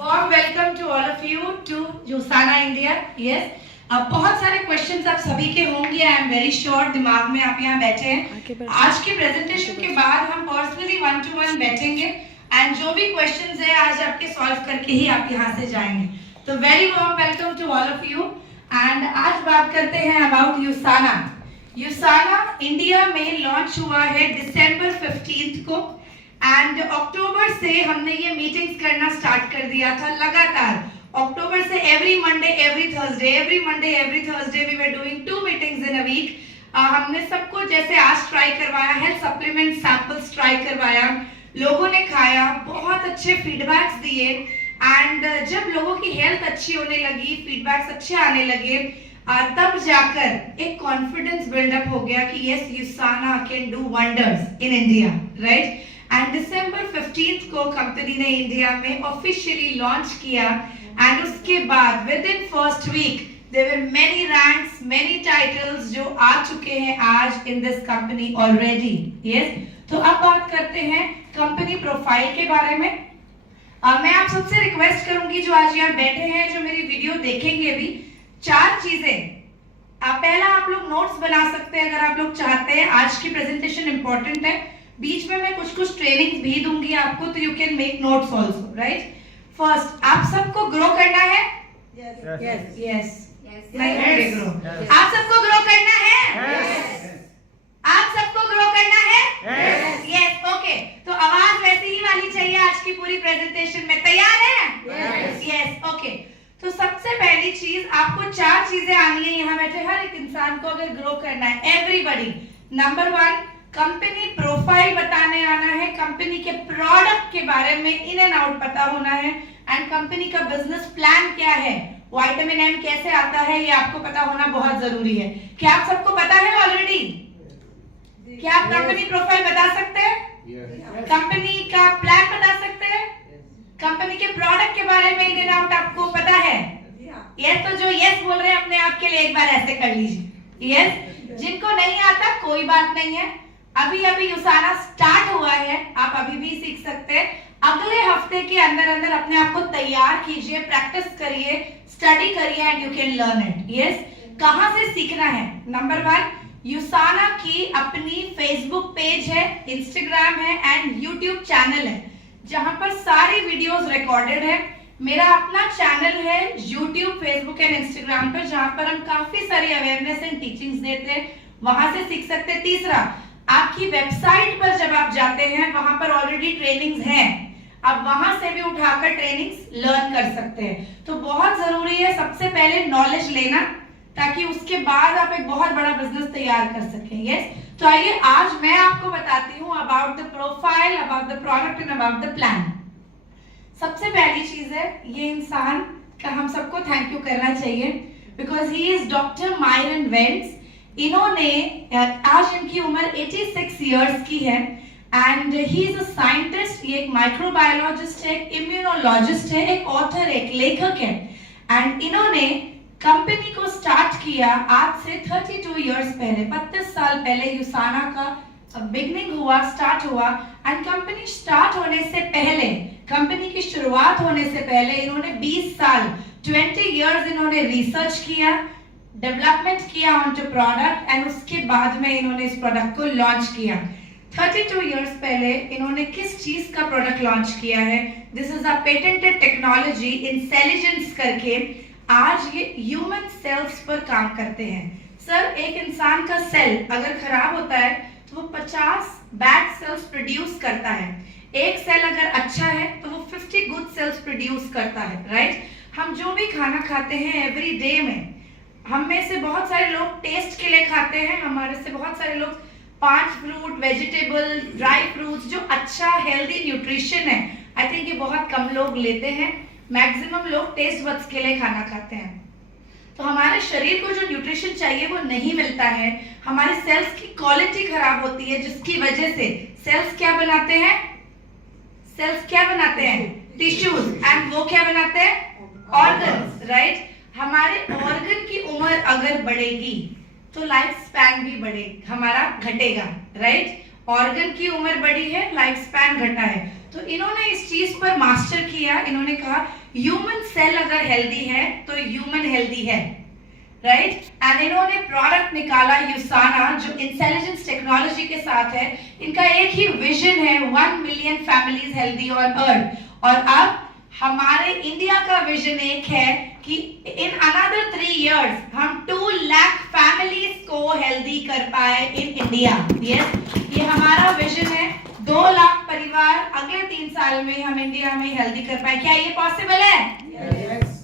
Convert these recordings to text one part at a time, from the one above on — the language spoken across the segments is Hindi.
Warm welcome to all of you to USANA India. Yes. अब बहुत सारे क्वेश्चंस आप सभी के होंगे, आई एम वेरी श्योर, दिमाग में आप यहाँ बैठे हैं। आज के प्रेजेंटेशन के बाद हम पर्सनली 1-to-1 बैठेंगे एंड जो भी क्वेश्चंस है आज आपके सॉल्व करके ही आप यहाँ से जाएंगे। तो very warm welcome to all of you and आज बात करते हैं अबाउट यूसाना। यूसाना इंडिया में लॉन्च हुआ है दिसंबर 15 को एंड अक्टूबर से हमने ये मीटिंग्स करना स्टार्ट कर दिया था लगातार। अक्टूबर से every Monday every Thursday we were doing 2 meetings in a week. हमने सबको जैसे आज ट्राई करवाया, हेल्थ सप्लीमेंट सैंपल्स ट्राई करवाया, लोगों ने खाया, बहुत अच्छे फीडबैक्स दिए एंड जब लोगों की हेल्थ अच्छी होने लगी, फीडबैक्स अच्छे आने लगे, तब जाकर एक कॉन्फिडेंस बिल्डअप हो गया कि yes Usana can do wonders in India, right. And दिसंबर 15 को कंपनी ने इंडिया में ऑफिशियली लॉन्च किया एंड उसके बाद with in first week there were many ranks, many titles जो आ चुके हैं आज in this company already. Yes, तो अब बात करते हैं कंपनी प्रोफाइल के बारे में। मैं आप सबसे रिक्वेस्ट करूंगी जो आज यहाँ बैठे हैं, जो मेरी वीडियो देखेंगे भी, 4 चीजें। पहला, आप लोग नोट्स बना सकते हैं अगर आप लोग चाहते हैं। आज की प्रेजेंटेशन इंपॉर्टेंट है, बीच में मैं कुछ ट्रेनिंग भी दूंगी आपको, तो you can make notes also, right. First, आप सबको ग्रो करना है। Yes, grow. आप सबको ग्रो करना है। आप सबको ग्रो करना है। Yes, okay. तो आवाज वैसे ही वाली चाहिए आज की पूरी प्रेजेंटेशन में। तैयार है? Yes, okay. तो सबसे पहली चीज, आपको 4 चीजें आनी है यहाँ बैठे हर एक इंसान को अगर ग्रो करना है, एवरीबॉडी। नंबर 1, कंपनी प्रोफाइल बताने आना है, कंपनी के प्रोडक्ट के बारे में इन एंड आउट पता होना है एंड कंपनी का बिजनेस प्लान क्या है, विटामिन एम कैसे आता है, ये आपको पता होना बहुत जरूरी है। क्या आप सबको पता है ऑलरेडी? क्या आप कंपनी प्रोफाइल बता सकते हैं? कंपनी का प्लान बता सकते हैं? कंपनी के प्रोडक्ट के बारे में इन एंड आउट आपको पता है? यस, तो जो यस बोल रहे हैं अपने आप के लिए एक बार ऐसे कर लीजिए। यस, जिनको नहीं आता कोई बात नहीं है, अभी यूसाना स्टार्ट हुआ है, आप अभी भी सीख सकते हैं। अगले हफ्ते के अंदर अपने आप को तैयार कीजिए, प्रैक्टिस करिए, स्टडी करिए and you can learn it. Yes, कहां से सीखना है? नंबर 1, यूसाना की अपनी फेसबुक पेज है, इंस्टाग्राम है एंड यूट्यूब चैनल है, जहां पर सारी वीडियोस रिकॉर्डेड है। मेरा अपना चैनल है यूट्यूब, फेसबुक एंड इंस्टाग्राम पर, जहां पर हम काफी सारी अवेयरनेस एंड टीचिंग्स देते हैं, वहां से सीख सकते हैं। तीसरा, आपकी वेबसाइट पर जब आप जाते हैं वहां पर ऑलरेडी ट्रेनिंग्स हैं, आप वहां से भी उठाकर ट्रेनिंग्स लर्न कर सकते हैं। तो बहुत जरूरी है सबसे पहले नॉलेज लेना, ताकि उसके बाद आप एक बहुत बड़ा बिजनेस तैयार कर सकें। यस, तो आइए आज मैं आपको बताती हूँ about the profile, about the product and about the plan. सबसे पहली चीज है, ये इंसान का हम सबको थैंक यू करना चाहिए because he is doctor Myron vents. इन्होंने, आज इनकी उम्र 86 इयर्स की है and he is a scientist, ये एक माइक्रोबायोलॉजिस्ट है, एक इम्यूनोलॉजिस्ट है, एक ऑथर, एक लेखक है एंड इन्होंने कंपनी को स्टार्ट किया आज से 32 इयर्स पहले, 32 साल पहले यूसाना का बिगनिंग हुआ, स्टार्ट हुआ एंड कंपनी स्टार्ट होने से पहले, कंपनी की शुरुआत होने से पहले इन्होंने 20 साल 20 इयर्स इन्होंने रिसर्च किया, डेवलपमेंट किया ऑन टू प्रोडक्ट एंड उसके बाद में इन्होंने इस प्रोडक्ट को लॉन्च किया। 32 इयर्स पहले इन्होंने किस चीज का प्रोडक्ट लॉन्च किया है? This is a patented technology intelligence करके। आज ये ह्यूमन सेल्स पर काम करते हैं। सर, एक इंसान का सेल अगर खराब होता है तो वो 50 बैड सेल्स प्रोड्यूस करता है, एक सेल अगर अच्छा है तो वो 50 गुड सेल्स प्रोड्यूस करता है, राइट। हम जो भी खाना खाते हैं एवरी डे में, हम में से बहुत सारे लोग टेस्ट के लिए खाते हैं, हमारे से बहुत सारे लोग 5 फ्रूट, वेजिटेबल, ड्राई फ्रूट्स, जो अच्छा हेल्दी न्यूट्रिशन है, आई थिंक ये बहुत कम लोग लेते हैं। मैक्सिमम लोग टेस्ट बड्स के लिए खाना खाते हैं, तो हमारे शरीर को जो न्यूट्रिशन चाहिए वो नहीं मिलता है, हमारे सेल्स की क्वालिटी खराब होती है, जिसकी वजह से सेल्स क्या बनाते हैं? सेल्स क्या बनाते हैं? टिश्यूज, एंड वो क्या बनाते हैं? Organs, right. हमारे ऑर्गन की उम्र अगर बढ़ेगी तो लाइफ स्पैन भी बढ़ेगा, हमारा घटेगा, राइट। ऑर्गन की उम्र बढ़ी है, लाइफ स्पैन घटा है। तो इन्होंने इस चीज पर मास्टर किया। इन्होंने कहा ह्यूमन सेल अगर हेल्दी है तो ह्यूमन हेल्दी है, राइट। एंड इन्होंने प्रोडक्ट निकाला यूसाना जो इंटेलिजेंस टेक्नोलॉजी के साथ है। इनका एक ही विजन है 1 मिलियन फैमिलीज हेल्दी ऑन अर्थ। और अब हमारे इंडिया का विजन एक है कि इन अनदर 3 इयर्स हम 2 लाख फैमिलीज को हेल्दी कर पाए इन इंडिया। यस, ये हमारा विजन है। 2 लाख परिवार अगले 3 साल में हम इंडिया में हेल्दी कर पाए। क्या ये पॉसिबल है? yes.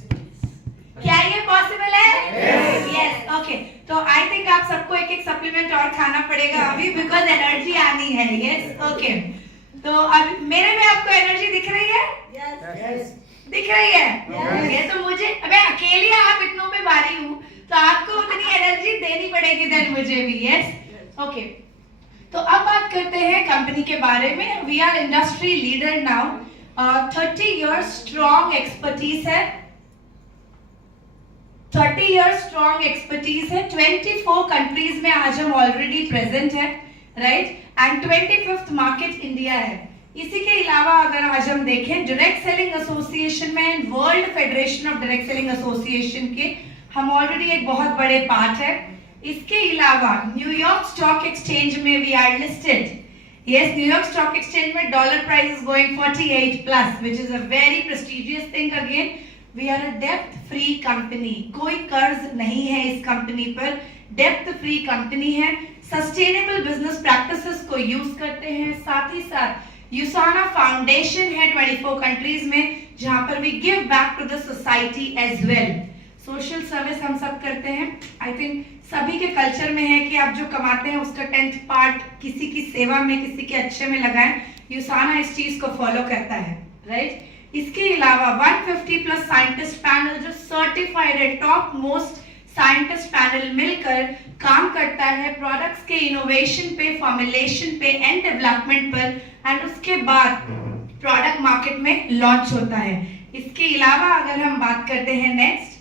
क्या ये पॉसिबल है? Yes, okay. तो आई थिंक आप सबको एक एक सप्लीमेंट और खाना पड़ेगा अभी, बिकॉज एनर्जी आनी है। Yes, okay. तो अब मेरे में आपको एनर्जी दिख रही है? यस, दिख रही है? ये तो मुझे, मैं अकेली आप इतनों में भारी हूँ, तो आपको उतनी एनर्जी देनी पड़ेगी देन मुझे भी। Yes, okay. तो अब बात करते हैं कंपनी के बारे में। We are industry leader now. 30 years strong expertise है। 30 इयर्स स्ट्रॉन्ग एक्सपर्टीज है। 24 कंट्रीज में आज हम ऑलरेडी प्रेजेंट है, right. And 25th market India है। इसी के अलावा अगर आज हम देखें डायरेक्ट सेलिंग एसोसिएशन में, world federation of direct selling association के हम ऑलरेडी एक बहुत बड़े पार्ट है। इसके अलावा न्यूयॉर्क स्टॉक एक्सचेंज में we are listed. Yes, New York stock exchange में dollar price is going 48 plus, which is a very prestigious thing. Again we are a depth free company. कोई कर्ज नहीं है इस कंपनी पर, डेप्थ फ्री कंपनी है। सस्टेनेबल बिजनेस प्रैक्टिसेस को यूज करते हैं। साथ ही साथ यूसाना फाउंडेशन है 24 कंट्रीज में, जहां पर we give back to the society as well. Social service हम सब करते हैं। आई थिंक सभी के कल्चर में है कि आप जो कमाते हैं उसका 10th पार्ट किसी की सेवा में, किसी के अच्छे में लगाएं। यूसाना इस चीज को फॉलो करता है, राइट। इसके अलावा 150 प्लस साइंटिस्ट पैनल जो सर्टिफाइड है, टॉप मोस्ट साइंटिस्ट पैनल मिलकर काम करता है प्रोडक्ट्स के इनोवेशन पे, फॉर्मुलेशन पे, एंड डेवलपमेंट पर, एंड उसके बाद प्रोडक्ट मार्केट में लॉन्च होता है। इसके अलावा अगर हम बात करते हैं नेक्स्ट,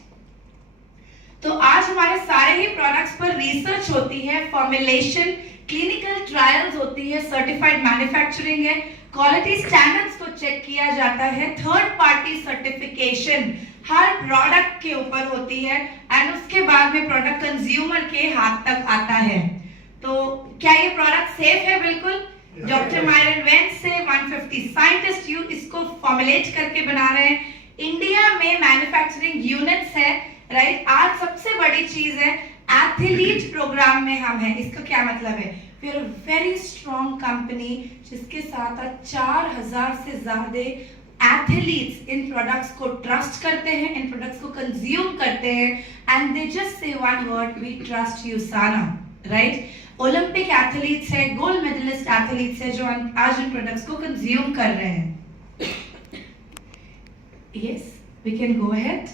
तो आज हमारे सारे ही प्रोडक्ट्स पर रिसर्च होती है, फॉर्मुलेशन, क्लिनिकल ट्रायल्स होती है, सर्टिफाइड मैन्युफैक्चरिंग है, क्वालिटी स्टैंडर्ड्स को चेक किया जाता है, थर्ड पार्टी सर्टिफिकेशन हर प्रोडक्ट के ऊपर होती है, एंड उसके बाद में प्रोडक्ट कंज्यूमर के हाथ तक आता है। तो क्या ये प्रोडक्ट सेफ है? बिल्कुल। डॉक्टर मायरन वेंस से 150 साइंटिस्ट इसको फॉर्मुलेट करके बना रहे हैं। इंडिया में मैन्युफैक्चरिंग यूनिट्स है, राइट। आज सबसे बड़ी चीज है एथलीट प्रोग्राम में हम हैं। इसका क्या मतलब है? We are a very strong company जिसके साथ 4000 से ज्यादा एथलीट्स इन प्रोडक्ट्स को ट्रस्ट करते हैं, इन प्रोडक्ट्स को कंज्यूम करते हैं, and they just say one word, we trust USANA, right. Olympic athletes है, गोल्ड मेडलिस्ट एथलीट्स है जो आज इन प्रोडक्ट्स को कंज्यूम कर रहे हैं। Yes, we can go ahead.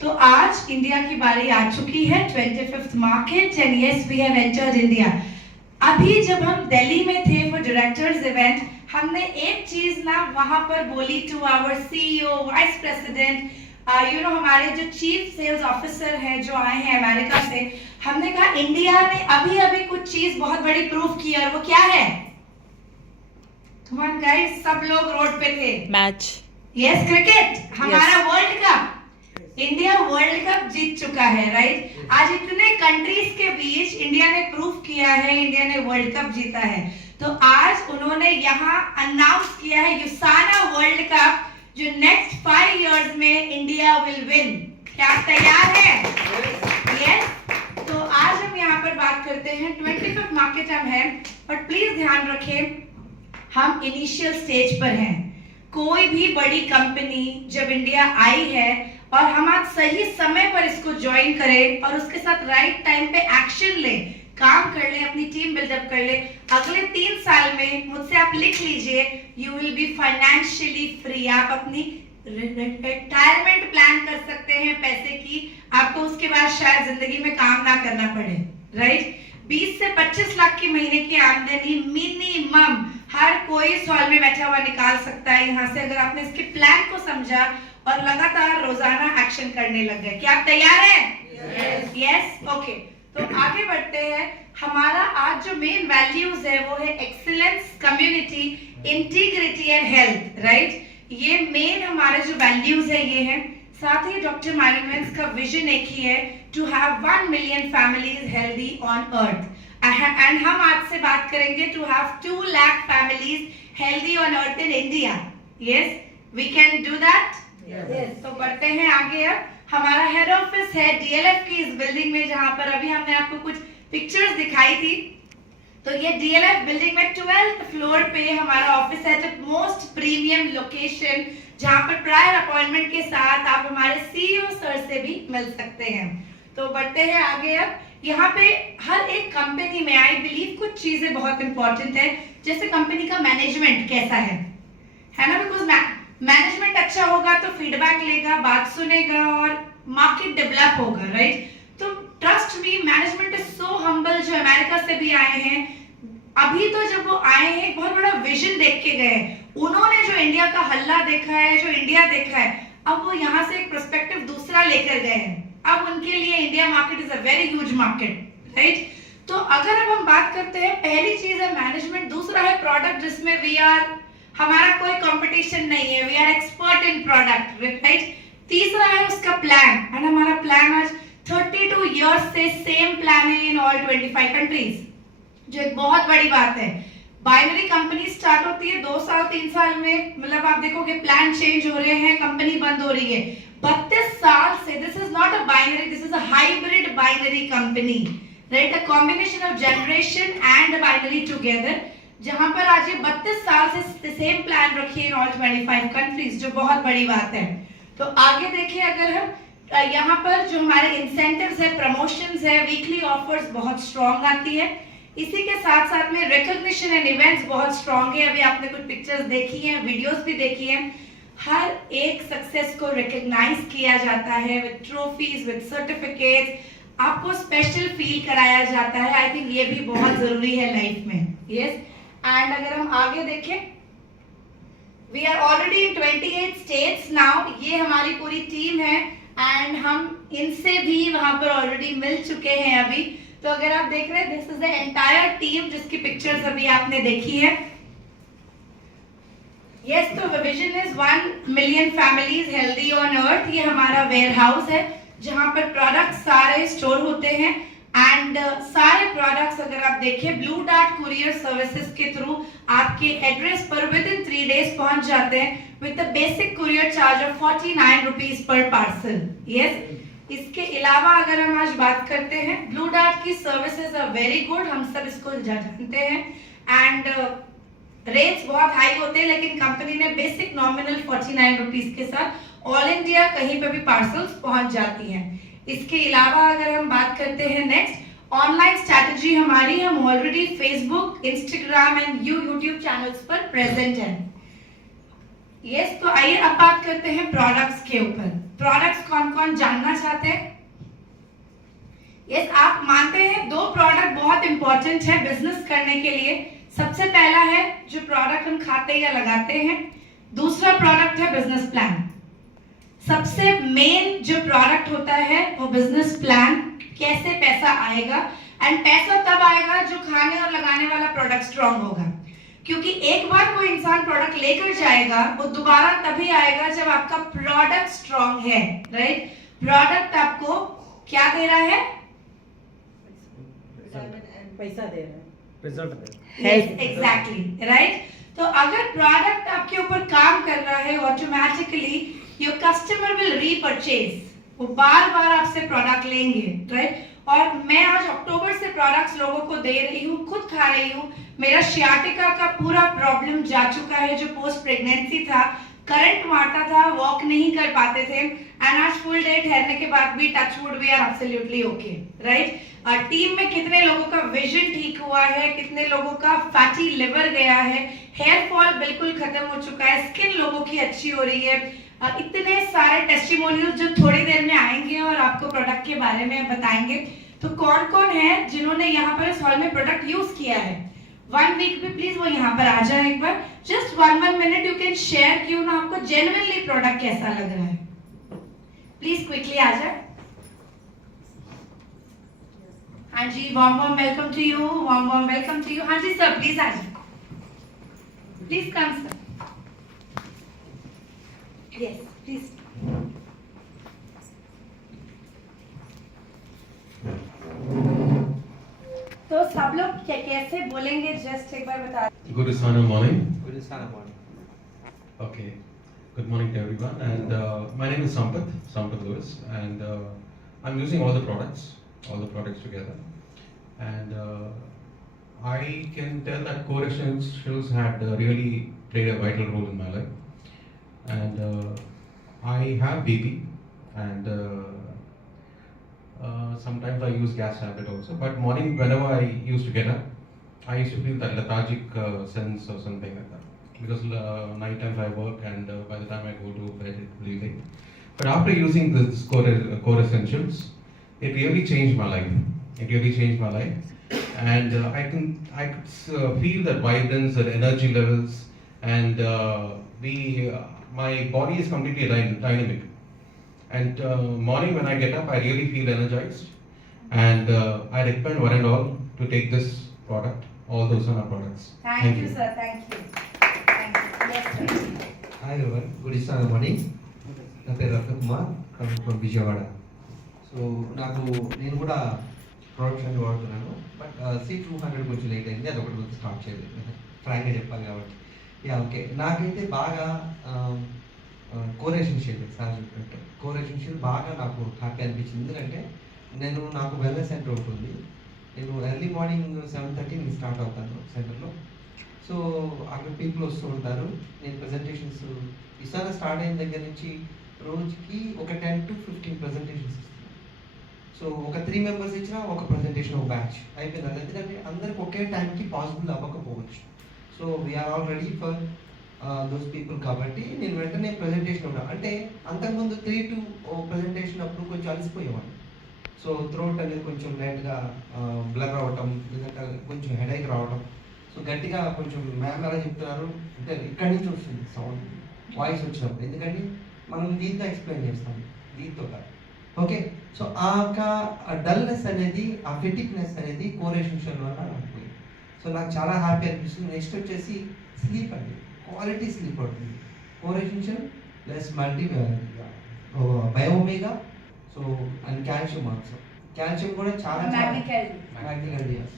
तो आज इंडिया की बारी आ चुकी है, 25th market, and yes we have entered India. अभी जब हम दिल्ली में थे फॉर डायरेक्टर्स इवेंट, हमने एक चीज ना वहां पर बोली to our CEO, vice president, हमारे जो चीफ सेल्स ऑफिसर हैं जो आए हैं अमेरिका से, हमने कहा इंडिया ने अभी अभी कुछ चीज बहुत बड़ी प्रूव की, और वो क्या है? कम ऑन गाइस, सब लोग रोड पे थे। मैच। Yes, cricket. हमारा world cup, India world cup जीत चुका है, राइट। आज इतने कंट्रीज के बीच इंडिया ने प्रूव किया है, इंडिया ने वर्ल्ड कप जीता है। तो आज उन्होंने यहाँ अनाउंस किया है यूसाना वर्ल्ड कप, जो नेक्स्ट 5 इयर्स में इंडिया विल विन। क्या आप तैयार है? यस। तो आज हम यहाँ पर बात करते हैं 25th मार्केट हम हैं, बट प्लीज ध्यान रखें हम इनिशियल स्टेज पर हैं। कोई भी बड़ी कंपनी जब इंडिया आई है और हम आज सही समय पर इसको ज्वाइन करें और उसके साथ राइट टाइम पे एक्शन लें, काम कर ले, अपनी टीम बिल्डअप कर ले, अगले 3 साल में मुझसे आप लिख लीजिए, you will be financially free. आप अपनी रिटायरमेंट प्लान कर सकते हैं पैसे की, आपको उसके बाद शायद जिंदगी में काम ना करना पड़े, राइट। 20 से 25 लाख की महीने की आमदनी मिनिमम हर कोई इस हॉल में बैठा हुआ निकाल सकता है यहाँ से, अगर आपने इसके प्लान को समझा और लगातार रोजाना एक्शन करने लग गए। क्या आप तैयार हैं? Yes, okay. तो आगे बढ़ते हैं। हमारा आज जो मेन वैल्यूज है वो है excellence, community, integrity and health, right. ये मेन हमारे जो वैल्यूज है ये है। साथ ही डॉक्टर माइंडवेंस का विजन एक ही है, to have 1 million families healthy on earth. And हम आज से बात करेंगे to have 2 lakh families healthy on earth in India. Yes, we can do that. तो बढ़ते हैं आगे। अब हमारा हेड ऑफिस है डीएलएफ की इस बिल्डिंग में, जहां पर अभी हमने आपको कुछ पिक्चर्स दिखाई थी। तो ये डीएलएफ बिल्डिंग में 12th फ्लोर पे हमारा ऑफिस है, द मोस्ट प्रीमियम लोकेशन, जहां पर प्रायर अपॉइंटमेंट के साथ आप हमारे सीईओ सर से भी मिल सकते हैं। तो बढ़ते हैं आगे। अब यहाँ पे हर एक कंपनी में आई बिलीव कुछ चीजें बहुत इंपॉर्टेंट है, जैसे कंपनी का मैनेजमेंट कैसा है ना। बिकॉज मैनेजमेंट अच्छा होगा तो फीडबैक लेगा, बात सुनेगा और मार्केट डेवलप होगा, राइट। तो trust me, management is so humble. जो अमेरिका से भी आए हैं, अभी तो जब वो आए हैं बहुत बड़ा विजन देख के गए। उन्होंने जो इंडिया का हल्ला देखा है, जो इंडिया देखा है, अब वो यहाँ से एक पर्सपेक्टिव दूसरा लेकर गए हैं। अब उनके लिए India market is a very huge market, right. तो अगर अब हम बात करते हैं, पहली चीज है मैनेजमेंट, दूसरा है प्रोडक्ट, जिसमें वी आर, हमारा कोई कंपटीशन नहीं है, we are expert in product, right. तीसरा है उसका प्लान, एंड हमारा प्लान आज 32 इयर्स से सेम प्लान है इन ऑल 25 कंट्रीज, जो एक बहुत बड़ी बात है। बाइनरी कंपनी स्टार्ट होती है 2 साल 3 साल में, मतलब आप देखोगे प्लान चेंज हो रहे हैं, कंपनी बंद हो रही है। 32 साल से this is not a binary, this is a hybrid binary company, right, a combination of generation and binary together, जहां पर आज ये 32 साल से सेम प्लान रखिए इन ऑल 25 कंट्रीज, जो बहुत बड़ी बात है। तो आगे देखिए, अगर हम यहाँ पर जो हमारे इंसेंटिव्स है, प्रमोशंस है, वीकली ऑफर्स बहुत स्ट्रॉन्ग आती है। इसी के साथ साथ में रिकॉग्निशन एंड इवेंट्स बहुत स्ट्रॉन्ग है। अभी आपने कुछ पिक्चर्स देखी हैं, वीडियोस भी देखी हैं। हर एक सक्सेस को रिकॉग्नाइज किया जाता है विद ट्रॉफीज, विद सर्टिफिकेट्स, आपको स्पेशल फील कराया जाता है। आई थिंक ये भी बहुत जरूरी है लाइफ में। यस, एंड अगर हम आगे देखें, we are already in 28 states now. ये हमारी पूरी टीम है एंड हम इनसे भी वहां पर ऑलरेडी मिल चुके हैं अभी। तो अगर आप देख रहे हैं, this is the entire team, जिसकी पिक्चर्स अभी आपने देखी है। यस, तो vision is 1 million families healthy on अर्थ। ये हमारा वेयर हाउस है, जहां पर प्रोडक्ट सारे स्टोर होते हैं एंड सारे प्रोडक्ट्स अगर आप देखें, ब्लू डार्ट कुरियर सर्विसेज के थ्रू आपके एड्रेस पर विद इन 3 डेज पहुंच जाते हैं, with the basic courier charge of 49 rupees per parcel. Yes, इसके अलावा अगर हम आज बात करते हैं, ब्लू डार्ट की सर्विसेज आर वेरी गुड, हम सब इसको जानते हैं एंड रेट्स बहुत हाई होते हैं, लेकिन कंपनी ने बेसिक नॉमिनल 49 रुपीज के साथ ऑल इंडिया कहीं पे भी पार्सल्स पहुंच जाती हैं। इसके अलावा अगर हम बात करते हैं नेक्स्ट, ऑनलाइन स्ट्रैटेजी हमारी, हम already Facebook, Instagram and YouTube channels पर प्रेजेंट हैं। यस, तो आइए अब बात करते हैं प्रोडक्ट्स के ऊपर। प्रोडक्ट्स कौन कौन जानना चाहते हैं? यस, आप मानते हैं 2 प्रोडक्ट बहुत इंपॉर्टेंट है बिजनेस करने के लिए। सबसे पहला है जो प्रोडक्ट हम खाते या लगाते हैं, दूसरा प्रोडक्ट है बिजनेस प्लान। सबसे मेन जो प्रोडक्ट होता है वो बिजनेस प्लान, कैसे पैसा आएगा, एंड पैसा तब आएगा जो खाने और लगाने वाला प्रोडक्ट स्ट्रॉन्ग होगा। क्योंकि एक बार कोई इंसान प्रोडक्ट लेकर जाएगा, वो दोबारा तभी आएगा जब आपका प्रोडक्ट स्ट्रॉन्ग है, राइट। प्रोडक्ट आपको क्या दे रहा है? पैसा दे रहा है, रिजल्ट दे रहा है। Exactly, right. तो अगर प्रोडक्ट आपके ऊपर काम कर रहा है, automatically your customer will repurchase, वो बार बार आपसे प्रोडक्ट लेंगे, राइट। और मैं आज अक्टूबर से प्रोडक्ट्स लोगों को दे रही हूँ, खुद खा रही हूँ। मेरा शियाटिका का पूरा प्रॉब्लम जा चुका है, जो पोस्ट प्रेगनेंसी था, करंट मारता था, वॉक नहीं कर पाते थे, एंड आज फुल डे ठहरने के बाद भी touch wood we are absolutely okay, right. Team में कितने लोगों का विजन ठीक हुआ है, कितने लोगों का फैटी लिवर गया है, हेयर फॉल बिल्कुल खत्म हो चुका है, स्किन लोगों की अच्छी हो रही है। इतने सारे टेस्टिमोनियल जो थोड़ी देर में आएंगे और आपको प्रोडक्ट के बारे में बताएंगे। तो कौन कौन है जिन्होंने यहाँ पर इस हॉल में प्रोडक्ट यूज किया है? 1 वीक में प्लीज वो यहाँ पर आ जाए एक बार, just 1 minute you can share, क्यों ना आपको जेन्युइनली प्रोडक्ट कैसा लग रहा है, प्लीज क्विकली आ जाए। हाँ जी, warm welcome to you, warm welcome to you. हाँ जी सर, प्लीज आ जाए, please come sir. Yes, please. तो सब लोग कैसे बोलेंगे जस्ट एक बार बता. Good Isana morning. Good Isana morning. Okay. Good morning to everyone. And my name is Sampath Lewis, and I'm using all the products together. And I can tell that core essentials had really played a vital role in my life. And I have BP, and sometimes I use gas tablet also. But morning, whenever I used to get up, I used to feel that lethargic sense or something like that. Because night times I work, and by the time I go to bed, it will be late. But after using this core essentials, it really changed my life. And I could feel that vibrance, that energy levels, and my body is completely dynamic. And morning when I get up, I really feel energized. And I recommend one and all to take this product, all those Usana products. Thank you, sir. Thank you. Yes, sir. Hi everyone, good Isana morning. నా పేరు రత్నకుమార్ ఫ్రమ్ విజయవాడ. సో నేను కూడా ప్రొడక్ట్స్ అన్ని వాడుతున్నాను. బట్ C200 కొంచెం లేట్ అయింది, అది ఒకటి కొంచెం స్టార్ట్ చేయలేదు, ఫ్రాంక్గా చెప్పాలి కాబట్టి. ఓకే, నాకైతే బాగా కోర్ ఎసెన్షియల్, సార్ చెప్పినట్టు కోర్ ఎసెన్షియల్ బాగా నాకు హ్యాపీ అనిపించింది. ఎందుకంటే నాకు వెల్నెస్ సెంటర్ ఉంటుంది. నేను ఎర్లీ మార్నింగ్ 7:30 నేను స్టార్ట్ అవుతాను సెంటర్లో. సో అక్కడ పీపుల్ వస్తూ ఉంటారు. నేను ప్రజెంటేషన్స్ ఇస్తాను. స్టార్ట్ అయిన దగ్గర నుంచి రోజుకి ఒక 10 to 15 ప్రజెంటేషన్స్ ఇస్తున్నాను. సో ఒక 3 మెంబర్స్ ఇచ్చినా ఒక ప్రజెంటేషన్, ఒక బ్యాచ్ అయిపోయింది. ఎందుకంటే అందరికి ఒకే టైంకి పాసిబుల్ అవ్వకపోవచ్చు. So we are all ready for those people. కాబట్టి నేను వెంటనే ప్రజెంటేషన్ ఉంటాను. అంటే అంతకుముందు 3 to ప్రజెంటేషన్ అప్పుడు కొంచెం అలసిపోయేవాడిని. సో థ్రోట్ అనేది కొంచెం లైట్గా బ్లర్ అవ్వటం, లేదంటే కొంచెం హెడేక్ రావటం. సో గట్టిగా కొంచెం మ్యామ్ ఎలా చెప్తున్నారు అంటే ఇక్కడి నుంచి వస్తుంది సౌండ్, వాయిస్ వచ్చినప్పుడు. ఎందుకంటే మనం దీంతో ఎక్స్ప్లెయిన్ చేస్తాం, దీంతో కాదు. ఓకే, సో ఆ డల్నెస్ అనేది, ఆ ఫెటిక్నెస్ అనేది కోర్ ఎసెన్షియల్ వల్ల నాకు పోయింది. సో నాకు చాలా హ్యాపీ అనిపిస్తుంది. నెక్స్ట్ వచ్చేసి స్లీప్ అండి, క్వాలిటీ స్లీప్ అవుతుంది. Core essential plus multi BiOmega, so and calcium also. Calcium కూడా చాలా మ్యాగ్నికల్.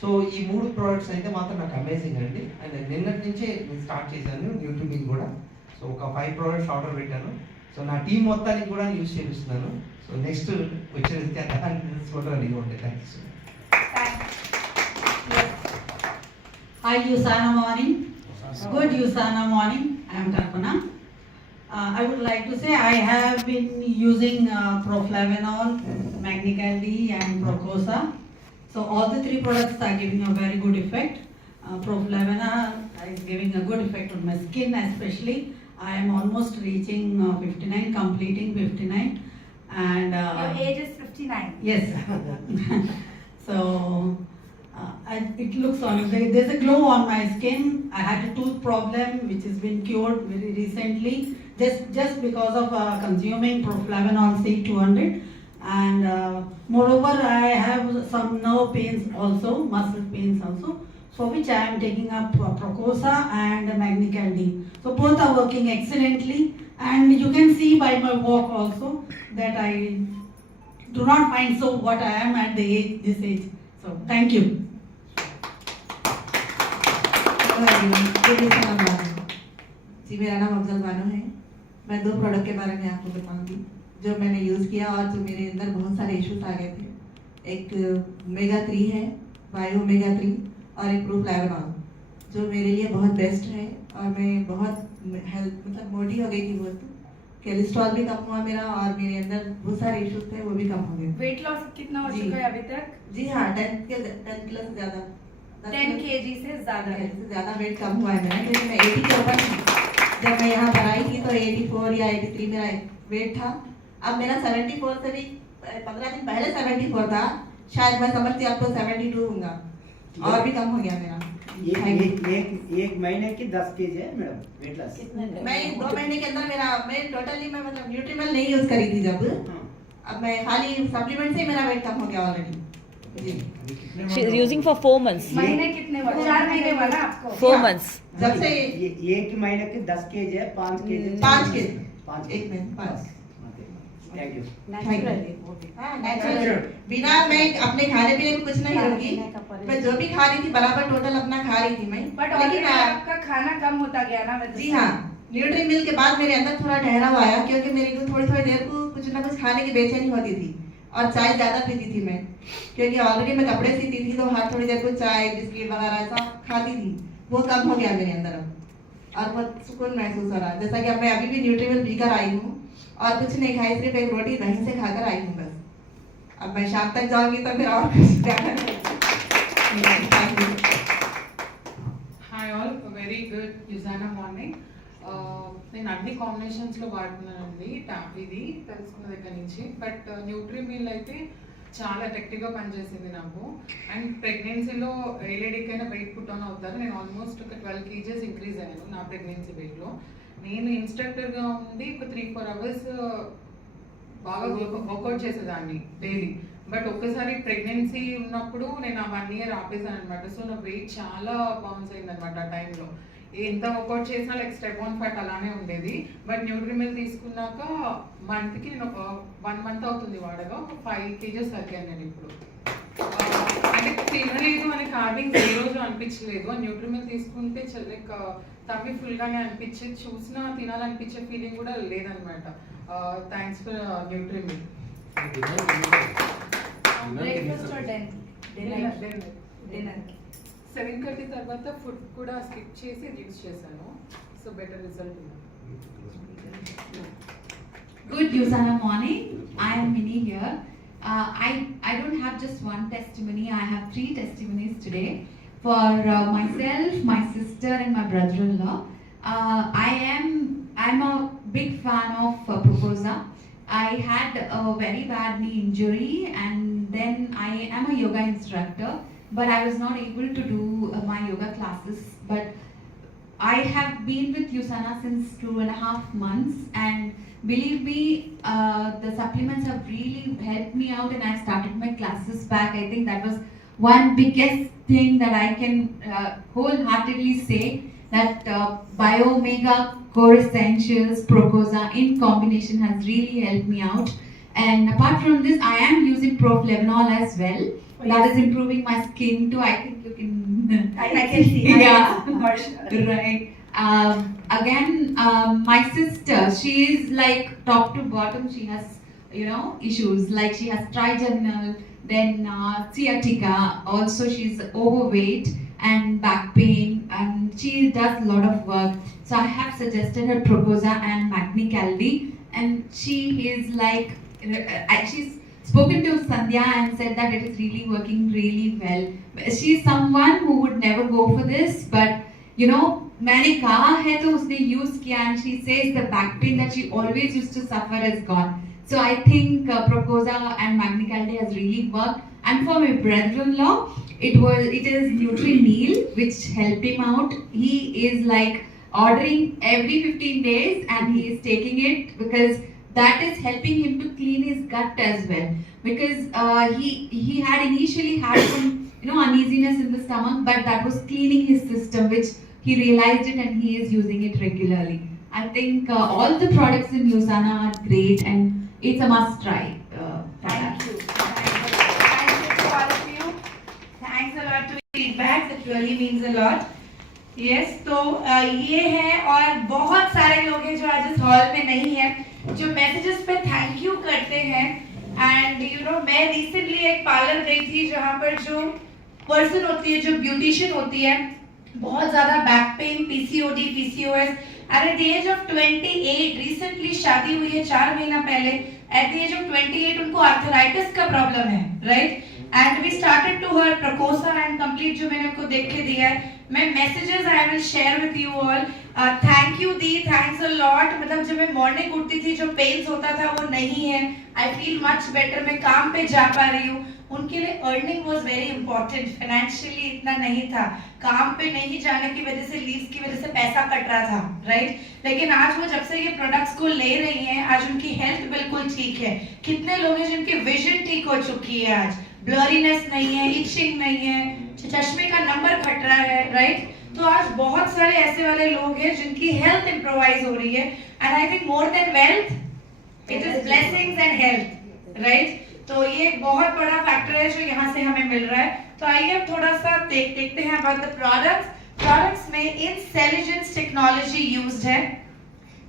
సో ఈ 3 ప్రోడక్ట్స్ అయితే మాత్రం నాకు అమేజింగ్ అండి. అండ్ నిన్నటి నుంచే నేను స్టార్ట్ చేశాను యూట్యూబింగ్ కూడా. సో ఒక 5 ప్రోడక్ట్స్ ఆర్డర్ పెట్టాను. సో నా టీం మొత్తానికి కూడా యూజ్ చేపిస్తున్నాను. సో నెక్స్ట్ వచ్చేది కూడా రెడీగా ఉంటాయి. Thank you so much. Hi Usana morning. Good Usana morning. I am Kalpana. I would like to say I have been using Proflavanol, Magnical D and Procosa. So all the 3 products are giving a very good effect. Proflavanol is giving a good effect on my skin especially. I am almost reaching 59, completing 59. And Your age is 59. yes. So it looks on, there's a glow on my skin. I had a tooth problem which has been cured very recently just because of consuming Proflavanol C200. And moreover I have some nerve pains also, muscle pains also, for which I am taking up Procosa and Magnical D. So both are working excellently, and you can see by my walk also that I do not find so what I am at this age. So thank you. जी, मेरा नाम अफजल बानो है. मैं 2 प्रोडक्ट के बारे में आपको बताऊंगी जो मैंने यूज़ किया और जो मेरे अंदर बहुत सारे इश्यूज आ गए थे. एक ओमेगा 3 है, बायो ओमेगा 3, और एक प्रोफ्लैवनॉल जो मेरे लिए बहुत बेस्ट है. और मैं बहुत हेल्थ मोटी हो गई थी बहुत. कोलेस्ट्रॉल भी कम हुआ मेरा, और मेरे अंदर बहुत सारे इश्यूज थे, वो भी कम हो गए. वेट लॉस कितना हो चुका है अभी तक? जी हाँ, 10 किलो से ज़्यादा, 10 kg से ज़्यादा वेट कम हुआ है मेरा. क्योंकि मैं 80 के ऊपर थी जब मैं यहाँ पर आई थी, तो 84 या 83 मेरा वेट था. अब मेरा 74 से भी 15 दिन पहले 74 था. शायद मैं समझती अब तो 72 होगा, और भी कम हो गया मेरा. एक महीने की 10 kg है मैडम वेट लॉस. मैं 2 महीने के अंदर मैं टोटली मतलब न्यूट्रीमेल नहीं यूज करी थी जब. अब मैं खाली सप्लीमेंट से मेरा वेट कम हो गया ऑलरेडी. जी She is using for 4 months. महीने कितने हुआ? 4 महीने हुआ ना आपको? 4 months. जब से ये एक महीने के 10 केजी है, 5 केजी 5 के 5 एक मिनट 5 थैंक यू। नेचुरल बिना मैं अपने खाने पीने में कुछ नहीं रुकी, मैं जो भी खा रही थी बराबर टोटल अपना खा रही थी मैं। बट लेकिन आपका खाना कम होता गया ना वजह जी हाँ, न्यूट्री मिल के बाद मेरे अंदर थोड़ा ठहराव आया, क्योंकि मेरे को थोड़ी थोड़ी देर को कुछ ना कुछ खाने की बेचैनी होती थी और चाय ज़्यादा पीती थी मैं, क्योंकि ऑलरेडी मैं कपड़े सीती थी तो हर थोड़ी देर को चाय बिस्किट वगैरह ऐसा खाती थी, वो कम हो गया मेरे अंदर अब और बहुत सुकून महसूस हो रहा है। जैसा कि अब मैं अभी भी न्यूट्रीमिल पीकर आई हूँ और कुछ नहीं खाई, सिर्फ एक रोटी दही से खाकर आई हूँ बस। अब मैं शाम तक जाऊंगी तो फिर और कुछ ज़्यादा नहीं। Hi all very good Usana morning. నేను అన్ని కాంబినేషన్స్లో వాడుతున్నానండి ఇది తెలుసుకున్న దగ్గర నుంచి. బట్ న్యూట్రీ మీల్ అయితే చాలా ఎఫెక్టివ్గా పనిచేసింది నాకు. అండ్ ప్రెగ్నెన్సీలో ఏ లేడీకైనా వెయిట్ పుట్ ఆన్ అవుతారు. నేను ఆల్మోస్ట్ ఒక 12 kgs ఇంక్రీజ్ అయ్యాను నా ప్రెగ్నెన్సీ వెయిట్లో. నేను ఇన్స్ట్రక్టర్గా ఉండి ఒక 3-4 అవర్స్ బాగా వర్కౌట్ చేసేదాన్ని డైలీ. బట్ ఒక్కసారి ప్రెగ్నెన్సీ ఉన్నప్పుడు నేను ఆ 1 year ఆపేసాను అనమాట. సో నా వెయిట్ చాలా బౌన్స్ అయింది అనమాట ఆ టైంలో. ఎంత వర్కౌట్ చేసినా లైక్ స్టెప్ ఆన్ ఫ్యాట్ అలానే ఉండేది. బట్ న్యూట్రీమిల్ తీసుకున్నాక మంత్కి నేను ఒక 1 month అవుతుంది వాడగా, ఒక 5 kgs తగ్గాను నేను ఇప్పుడు. అంటే తినలేదు అని కార్వింగ్స్ ఏ రోజు అనిపించలేదు. న్యూట్రీమిల్ తీసుకుంటే లైక్ తమ్మి ఫుల్గానే అనిపించేది, చూసినా తినాలనిపించే ఫీలింగ్ కూడా లేదనమాట. Thanks for Nutrimeal. బ్రేక్ఫాస్ట్ और డిన్నర్ 7:30 తర్వాత ఫుడ్ కూడా స్కిప్ చేసి రిడ్యూస్ చేశాను. సో బెటర్ రిజల్ట్ ఉంది. Good Usana morning. I am Mini here. I don't have just one testimony. I have 3 testimonies today for myself, my sister, and my brother-in-law. I'm a big fan of Proposa. I had a very bad knee injury, and then I am a yoga instructor, but I was not able to do my yoga classes. But I have been with Usana since 2.5 months, and believe me, the supplements have really helped me out, and I started my classes back. I think that was one biggest thing that I can wholeheartedly say, that Biomega Core Essentials Proposa in combination has really helped me out. And apart from this, I am using Proflevanol as well. That is improving my skin too. I think you can. I can see. Yeah. For sure. Right. Again, my sister, she is like top to bottom. She has, issues like she has trigeminal, then sciatica. Also, she's overweight and back pain, and she does a lot of work. So I have suggested her Proposa and Magnicaldi, and she is like, she's spoken to Sandhya and said that it is really working really well. She's someone who would never go for this, but मैंने कहा है तो उसने use किया, and she says the back pain that she always used to suffer is gone. So I think Proposa and Magnicaldi has really worked. And for my brother-in-law, it is Nutri-Meal which helped him out. He is like ordering every 15 days and he is taking it because that is helping him to clean his gut as well. Because he had initially had some uneasiness in the stomach, but that was cleaning his system, which he realized it and he is using it regularly. I think all the products in Usana are great and it's a must try. Thank you. Thank you to all of you. Thanks a lot to feedback. It really means a lot. Yes, तो ये है, और बहुत सारे लोग हैं जो आज इस हॉल में नहीं है, जो मैसेजेस पे थैंक यू करते हैं. एंड मैं रिसेंटली एक पार्लर गई थी जहाँ पर जो पर्सन होती है, जो ब्यूटिशियन होती है, बहुत ज़्यादा back pain, PCOD, PCOS, at the age of 28, recently शादी हुई है 4 महीना पहले, एट द एज ऑफ 28 उनको आर्थराइटिस का प्रॉब्लम है, right. And we started to her Proposa and complete जो मैंने उनको देख के दिया है. मैं messages I will share with you all. Thank you दी, थैंक्स अ लॉट. मतलब जब मैं मॉर्निंग उठती थी जो पेन्स होता था वो नहीं है. I feel much better. मैं काम पे जा पा रही हूँ. उनके लिए earning was very important. Financially इतना नहीं था, काम पे नहीं जाने की वजह से, लीव्स की वजह से पैसा कट रहा था, राइट. लेकिन आज वो जब से ये प्रोडक्ट्स को ले रही हैं, आज उनकी हेल्थ बिल्कुल ठीक है. कितने लोग हैं जिनकी विजन ठीक हो चुकी है आज. ब्लरीनेस नहीं है, इचिंग नहीं है, चश्मे का नंबर घट रहा है, राइट? तो आज बहुत सारे ऐसे वाले लोग हैं जिनकी हेल्थ इम्प्रोवाइज हो रही है, and I think more than wealth it is blessings and health, right? तो ये एक बहुत बड़ा फैक्टर है जो यहाँ से हमें मिल रहा है। तो आइए अब थोड़ा सा देखते हैं अबाउट द प्रोडक्ट्स में इंटेलिजेंस टेक्नोलॉजी यूज्ड है।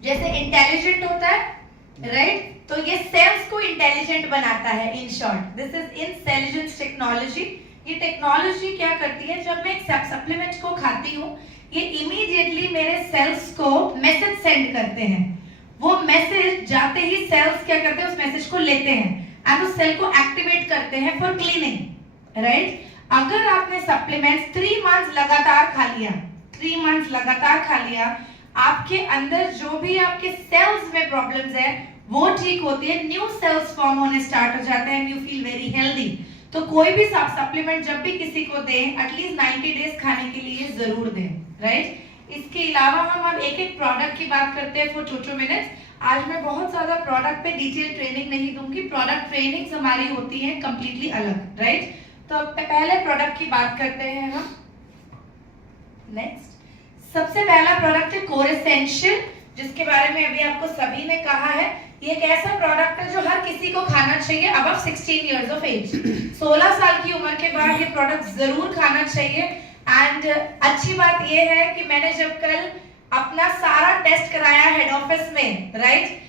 जैसे इंटेलिजेंट होता है, राइट? तो ये सेल्स को इंटेलिजेंट बनाता है, in short this is intelligence technology. ये टेक्नोलॉजी क्या करती है, जब मैं एक सप्लीमेंट को खाती हूँ ये इमीडिएटली मेरे सेल्स को मैसेज सेंड करते हैं। वो मैसेज जाते ही सेल्स क्या करते हैं, उस मैसेज को लेते हैं एंड उस सेल को एक्टिवेट करते हैं फॉर क्लीनिंग, राइट? अगर आपने सप्लीमेंट्स 3 मंथ्स लगातार खा लिया, 3 मंथ्स लगातार खा लिया, आपके अंदर जो भी आपके सेल्स में प्रॉब्लम्स है वो ठीक होती है, न्यू सेल्स फॉर्म होने स्टार्ट हो जाते हैं, यू फील वेरी हेल्दी। तो कोई भी सप्लीमेंट जब भी किसी को दें एटलीस्ट 90 डेज खाने के लिए जरूर दें, राइट? इसके अलावा हम अब एक एक प्रोडक्ट की बात करते हैं फॉर 2 मिनट्स। आज मैं बहुत ज्यादा प्रोडक्ट पे डिटेल ट्रेनिंग नहीं दूंगी, प्रोडक्ट ट्रेनिंग्स हमारी होती है कंप्लीटली अलग, राइट? तो पहले प्रोडक्ट की बात करते हैं हम। नेक्स्ट सबसे पहला प्रोडक्ट है कोरेसेंशियल, जिसके बारे में अभी आपको सभी ने कहा है। ये एक ऐसा प्रोडक्ट है जो हर किसी को खाना चाहिए अबव 16 इयर्स ऑफ एज। 16 साल की उम्र के बाद ये प्रोडक्ट जरूर खाना चाहिए। एंड अच्छी बात ये है कि मैंने जब कल अपना सारा टेस्ट कराया हेड ऑफिस में, राइट?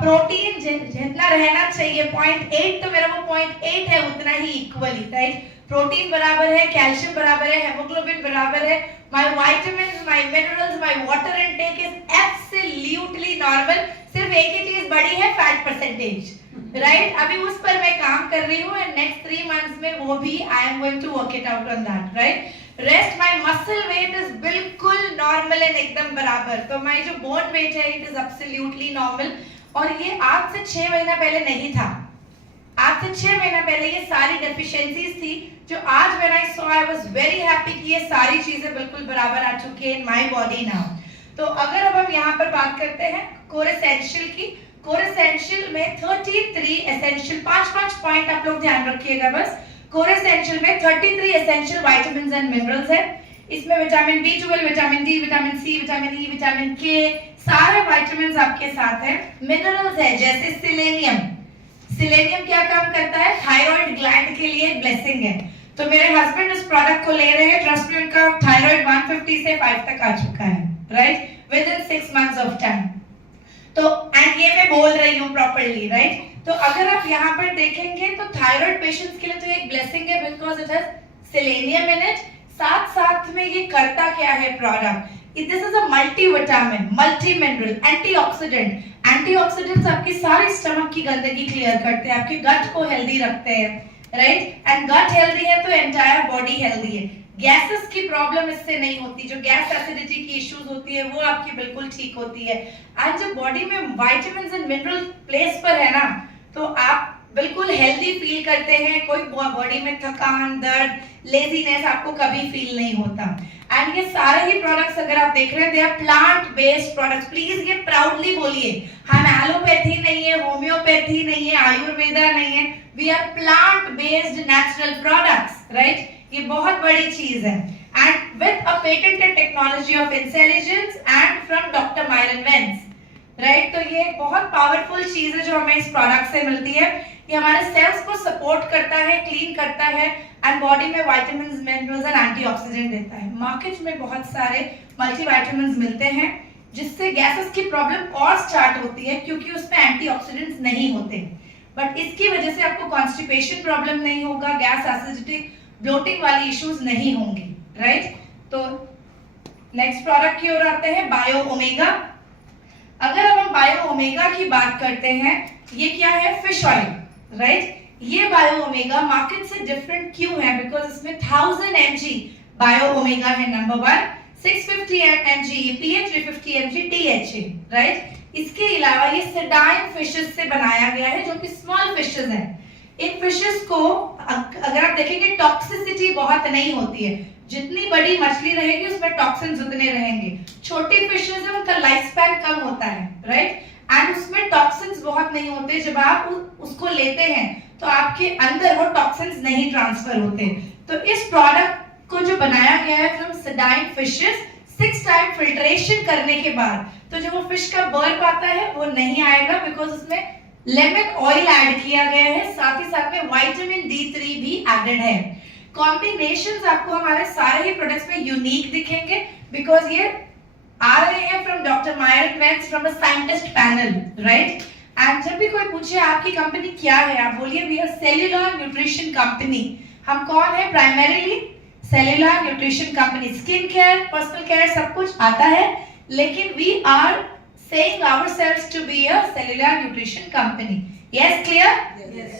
प्रोटीन जितना रहना चाहिए 0.8, तो मेरा वो 0.8 है, उतना ही इक्वली, राइट? प्रोटीन बराबर है, कैल्शियम बराबर है, हेमोग्लोबिन बराबर है, my vitamins, my minerals, my water intake is absolutely normal। सिर्फ एक ही चीज बड़ी है, फैट परसेंटेज, राइट? अभी उस पर मैं काम कर रही हूँ एंड नेक्स्ट 3 मंथ्स में वो भी I am going to work it out on that, right? Rest my muscle weight is बिल्कुल नॉर्मल एंड एकदम बराबर। तो माय जो बोन वेट है इट इज एब्सोल्युटली नॉर्मल। और ये आज से 6 महीना पहले नहीं था। आज से 6 महीना पहले ये सारी डेफिशिएंसीज थी जो आज when I saw I was very happy कि ये सारी चीजें बिल्कुल बराबर आ चुकी है इन माय बॉडी नाउ। तो अगर अब हम यहाँ पर बात करते हैं कोरेसेंशियल की, कोरेसेंशियल में 33 एसेंशियल 5 पॉइंट आप लोग ध्यान रखिएगा बस। कोरेसेंशियल में 33 एसेंशियल विटामिन्स एंड मिनरल्स है। इसमें vitamin B12, vitamin D, vitamin C, vitamin E, vitamin K, सारे विटामिन्स आपके साथ हैं। मिनरल्स है जैसे सिलेनियम। सिलेनियम क्या काम करता है, थायराइड ग्लैंड के लिए ब्लेसिंग है। तो मेरे हस्बैंड इस प्रोडक्ट को ले रहे हैं, ट्रस्ट मी उनका थायराइड 150 से 5 तक आ चुका है, right? With in 6 months of time. तो एंड ये मैं बोल रही हूँ प्रॉपर्ली, राइट? तो अगर आप यहाँ पर देखेंगे तो थायराइड पेशेंट्स के लिए तो एक ब्लेसिंग है because it has selenium in it. साथ में ये करता क्या है product, this is a multivitamin, multi mineral, antioxidant. Antioxidants आपकी सारी स्टमक की गंदगी क्लियर करते हैं, आपके गट को हेल्दी रखते हैं, राइट? एंड गट हेल्दी है तो एंटायर बॉडी हेल्दी है। गैसेस की प्रॉब्लम इससे नहीं होती, जो गैस एसिडिटी की इश्यूज होती है वो आपकी बिल्कुल ठीक होती है। आज जब बॉडी में विटामिन्स एंड मिनरल प्लेस पर है ना तो आप बिल्कुल हेल्दी फील करते हैं, कोई बॉडी में थकान, दर्द, लेजीनेस आपको कभी फील नहीं होता। एंड ये सारे ही प्रोडक्ट्स अगर आप देख रहे हैं they are plant based products. Please ये प्राउडली बोलिए, हम एलोपैथी नहीं है, होम्योपैथी नहीं है, आयुर्वेदा नहीं है, we are plant based natural products, right? ये बहुत बड़ी चीज है। And with a patented technology of intelligence and from doctor Myron Wentz, right? तो ये एक बहुत पावरफुल चीज है जो हमें इस प्रोडक्ट से मिलती है। ये हमारे सेल्स को सपोर्ट करता है, क्लीन करता है एंड बॉडी में विटामिन्स, मिनरल्स एंड एंटीऑक्सीडेंट देता है। मार्केट में बहुत सारे मल्टीविटामिन्स मिलते हैं जिससे गैसेस की प्रॉब्लम और स्टार्ट होती है क्योंकि उसमें एंटीऑक्सीडेंट्स नहीं होते। बट इसकी वजह से आपको कॉन्स्टिपेशन प्रॉब्लम नहीं होगा, गैस एसिडिटी, ब्लोटिंग वाली इश्यूज नहीं होंगी, राइट? तो नेक्स्ट प्रोडक्ट की ओर आते हैं, बायो ओमेगा। अगर अब हम बायो ओमेगा की बात करते हैं, ये क्या है, फिश ऑयल, राइट? ये बायो ओमेगा मार्केट से डिफरेंट क्यों है, बिकॉज इसमें 1000 mg बायो ओमेगा है number 1, 650 mg EPA, 350 mg DHA, right? इसके अलावा ये सर्डाइन फिशेस से बनाया गया है जो कि स्मॉल फिशेस हैं। इन फिशेस को अगर आप देखेंगे टॉक्सिसिटी बहुत नहीं होती है, जितनी बड़ी मछली रहेगी उसमें टॉक्सिन्स उतने रहेंगे। छोटी फिशेस है उनका लाइफ स्पैन कम होता है, राइट? एंड उसमें टॉक्सिन्स बहुत नहीं होते। जब आप उसको लेते हैं तो तो आपके अंदर वो टॉक्सिन्स नहीं ट्रांसफर होते। तो इस प्रोडक्ट को जो बनाया गया है फ्रॉम सडाइन फिशेस, 6 टाइम फिल्ट्रेशन करने के बाद, तो जो वो फिश का बर्फ आता है वो नहीं आएगा, बिकॉज उसमें लेमन ऑयल ऐड किया गया है, साथ ही साथ में विटामिन D3 भी एडेड है। कॉम्बिनेशंस आपको हमारे सारे ही प्रोडक्ट्स में यूनिक दिखेंगे, बिकॉज ये आ रहे हैं फ्रॉम डॉक्टर मायर क्वेंस, from a scientist panel, right. And जब भी कोई पूछे आपकी कंपनी क्या है, आप बोलिए we are cellular nutrition company. हम कौन है? Primarily cellular nutrition company. Skin care, personal care सब कुछ आता है, लेकिन we are saying ourselves to be a cellular nutrition company. Yes, clear? Yes.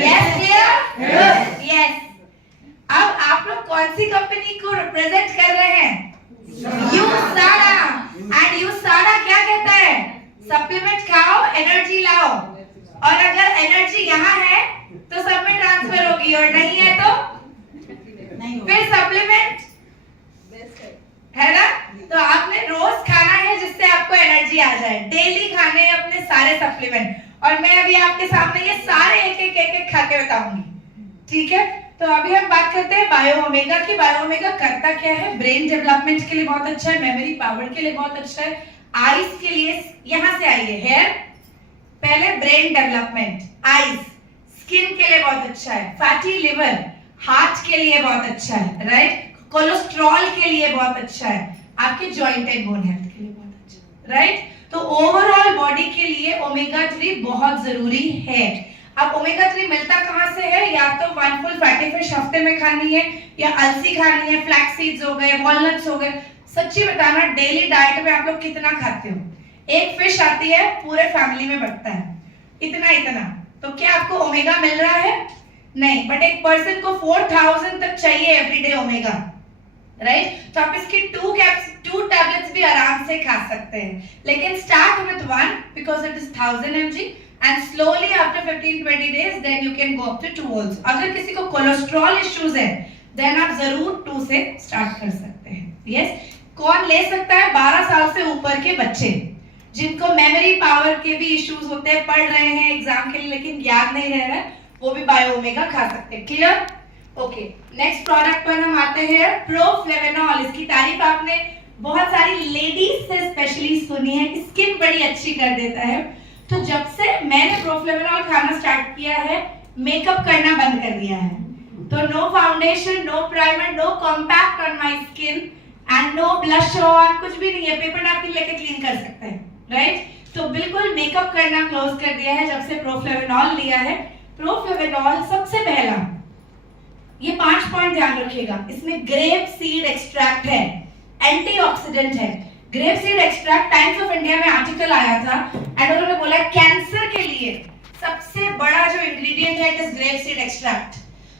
Yes, clear? Yes. Yes. अब आप लोग कौन सी कंपनी को रिप्रेजेंट कर रहे हैं? यूसाना। एंड यूसाना क्या कहता है? सप्लीमेंट खाओ, एनर्जी लाओ। और अगर एनर्जी यहाँ है तो सब में ट्रांसफर होगी, और नहीं है तो फिर सप्लीमेंट है ना। तो आपने रोज खाना है जिससे आपको एनर्जी आ जाए, डेली खाने हैं अपने सारे सप्लीमेंट, और मैं अभी आपके सामने ये सारे एक खा के बताऊंगी, ठीक है। तो अभी हम बात करते हैं बायो ओमेगा की। बायो ओमेगा करता क्या है? ब्रेन डेवलपमेंट के लिए बहुत अच्छा है, मेमोरी पावर के लिए बहुत अच्छा है, आईज के लिए, यहाँ से आइए, हेयर पहले, ब्रेन डेवलपमेंट, आईज, स्किन के लिए बहुत अच्छा है, फैटी लिवर हार्ट के लिए बहुत अच्छा है, राइट, कोलेस्ट्रॉल के लिए बहुत अच्छा है, आपके जॉइंट एंड बोन हेल्थ के लिए बहुत अच्छा है, राइट। तो ओवरऑल बॉडी के लिए ओमेगा 3 बहुत जरूरी है। अब ओमेगा 3 मिलता कहां से है? या तो वन फुल फैटी फिश हफ्ते में खानी है, या अलसी खानी है, फ्लैक्स सीड्स हो गए, वॉलनट्स हो गए। सच्ची बताना, डेली डाइट में आप लोग कितना खाते हो? एक फिश आती है, पूरे फैमिली में बंटता है, इतना इतना। तो क्या आपको ओमेगा मिल रहा है? नहीं, बट एक पर्सन को 4000 तक चाहिए एवरीडे ओमेगा, राइट। तो आप इसकी 2 टैबलेट्स भी आराम से खा सकते हैं, लेकिन start with 1 because it is 1000 mg and slowly after 15-20 days then you can go up to 2 also. अगर किसी को कोलेस्ट्रॉल इश्यूज है देन आप जरूर 2 से स्टार्ट कर सकते हैं। यस, कौन ले सकता है? 12 साल से ऊपर के बच्चे जिनको मेमोरी पावर के भी इश्यूज होते हैं, पढ़ रहे हैं एग्जाम के लिए लेकिन याद नहीं रह रहा है, वो भी बायो ओमेगा खा सकते हैं। क्लियर? ओके, नेक्स्ट प्रोडक्ट पर हम आते हैं, प्रोफ्लेवेनॉल। इसकी तारीफ आपने बहुत सारी लेडीज से स्पेशली सुनी है कि स्किन बड़ी अच्छी कर देता है। तो जब से मैंने प्रोफ्लेवेनॉल खाना स्टार्ट किया है, मेकअप करना बंद कर दिया है। तो no foundation, no primer, no compact on my skin and no blush on, कुछ भी नहीं है। पेपर नैपकिन लेके क्लीन कर सकते हैं, राइट। तो बिल्कुल मेकअप करना क्लोज कर दिया है जब से प्रोफ्लेवेनॉल लिया है। प्रोफ्लेवेनॉल सबसे पहला, ये 5 पॉइंट ध्यान रखिएगा, इसमें ग्रेप सीड एक्सट्रैक्ट है, एंटीऑक्सीडेंट है। Grape seed extract, times of India में आर्टिकल आया था एंड उन्होंने बोला कैंसर के लिए सबसे बड़ा जो इंग्रेडिएंट है it is grape seed extract.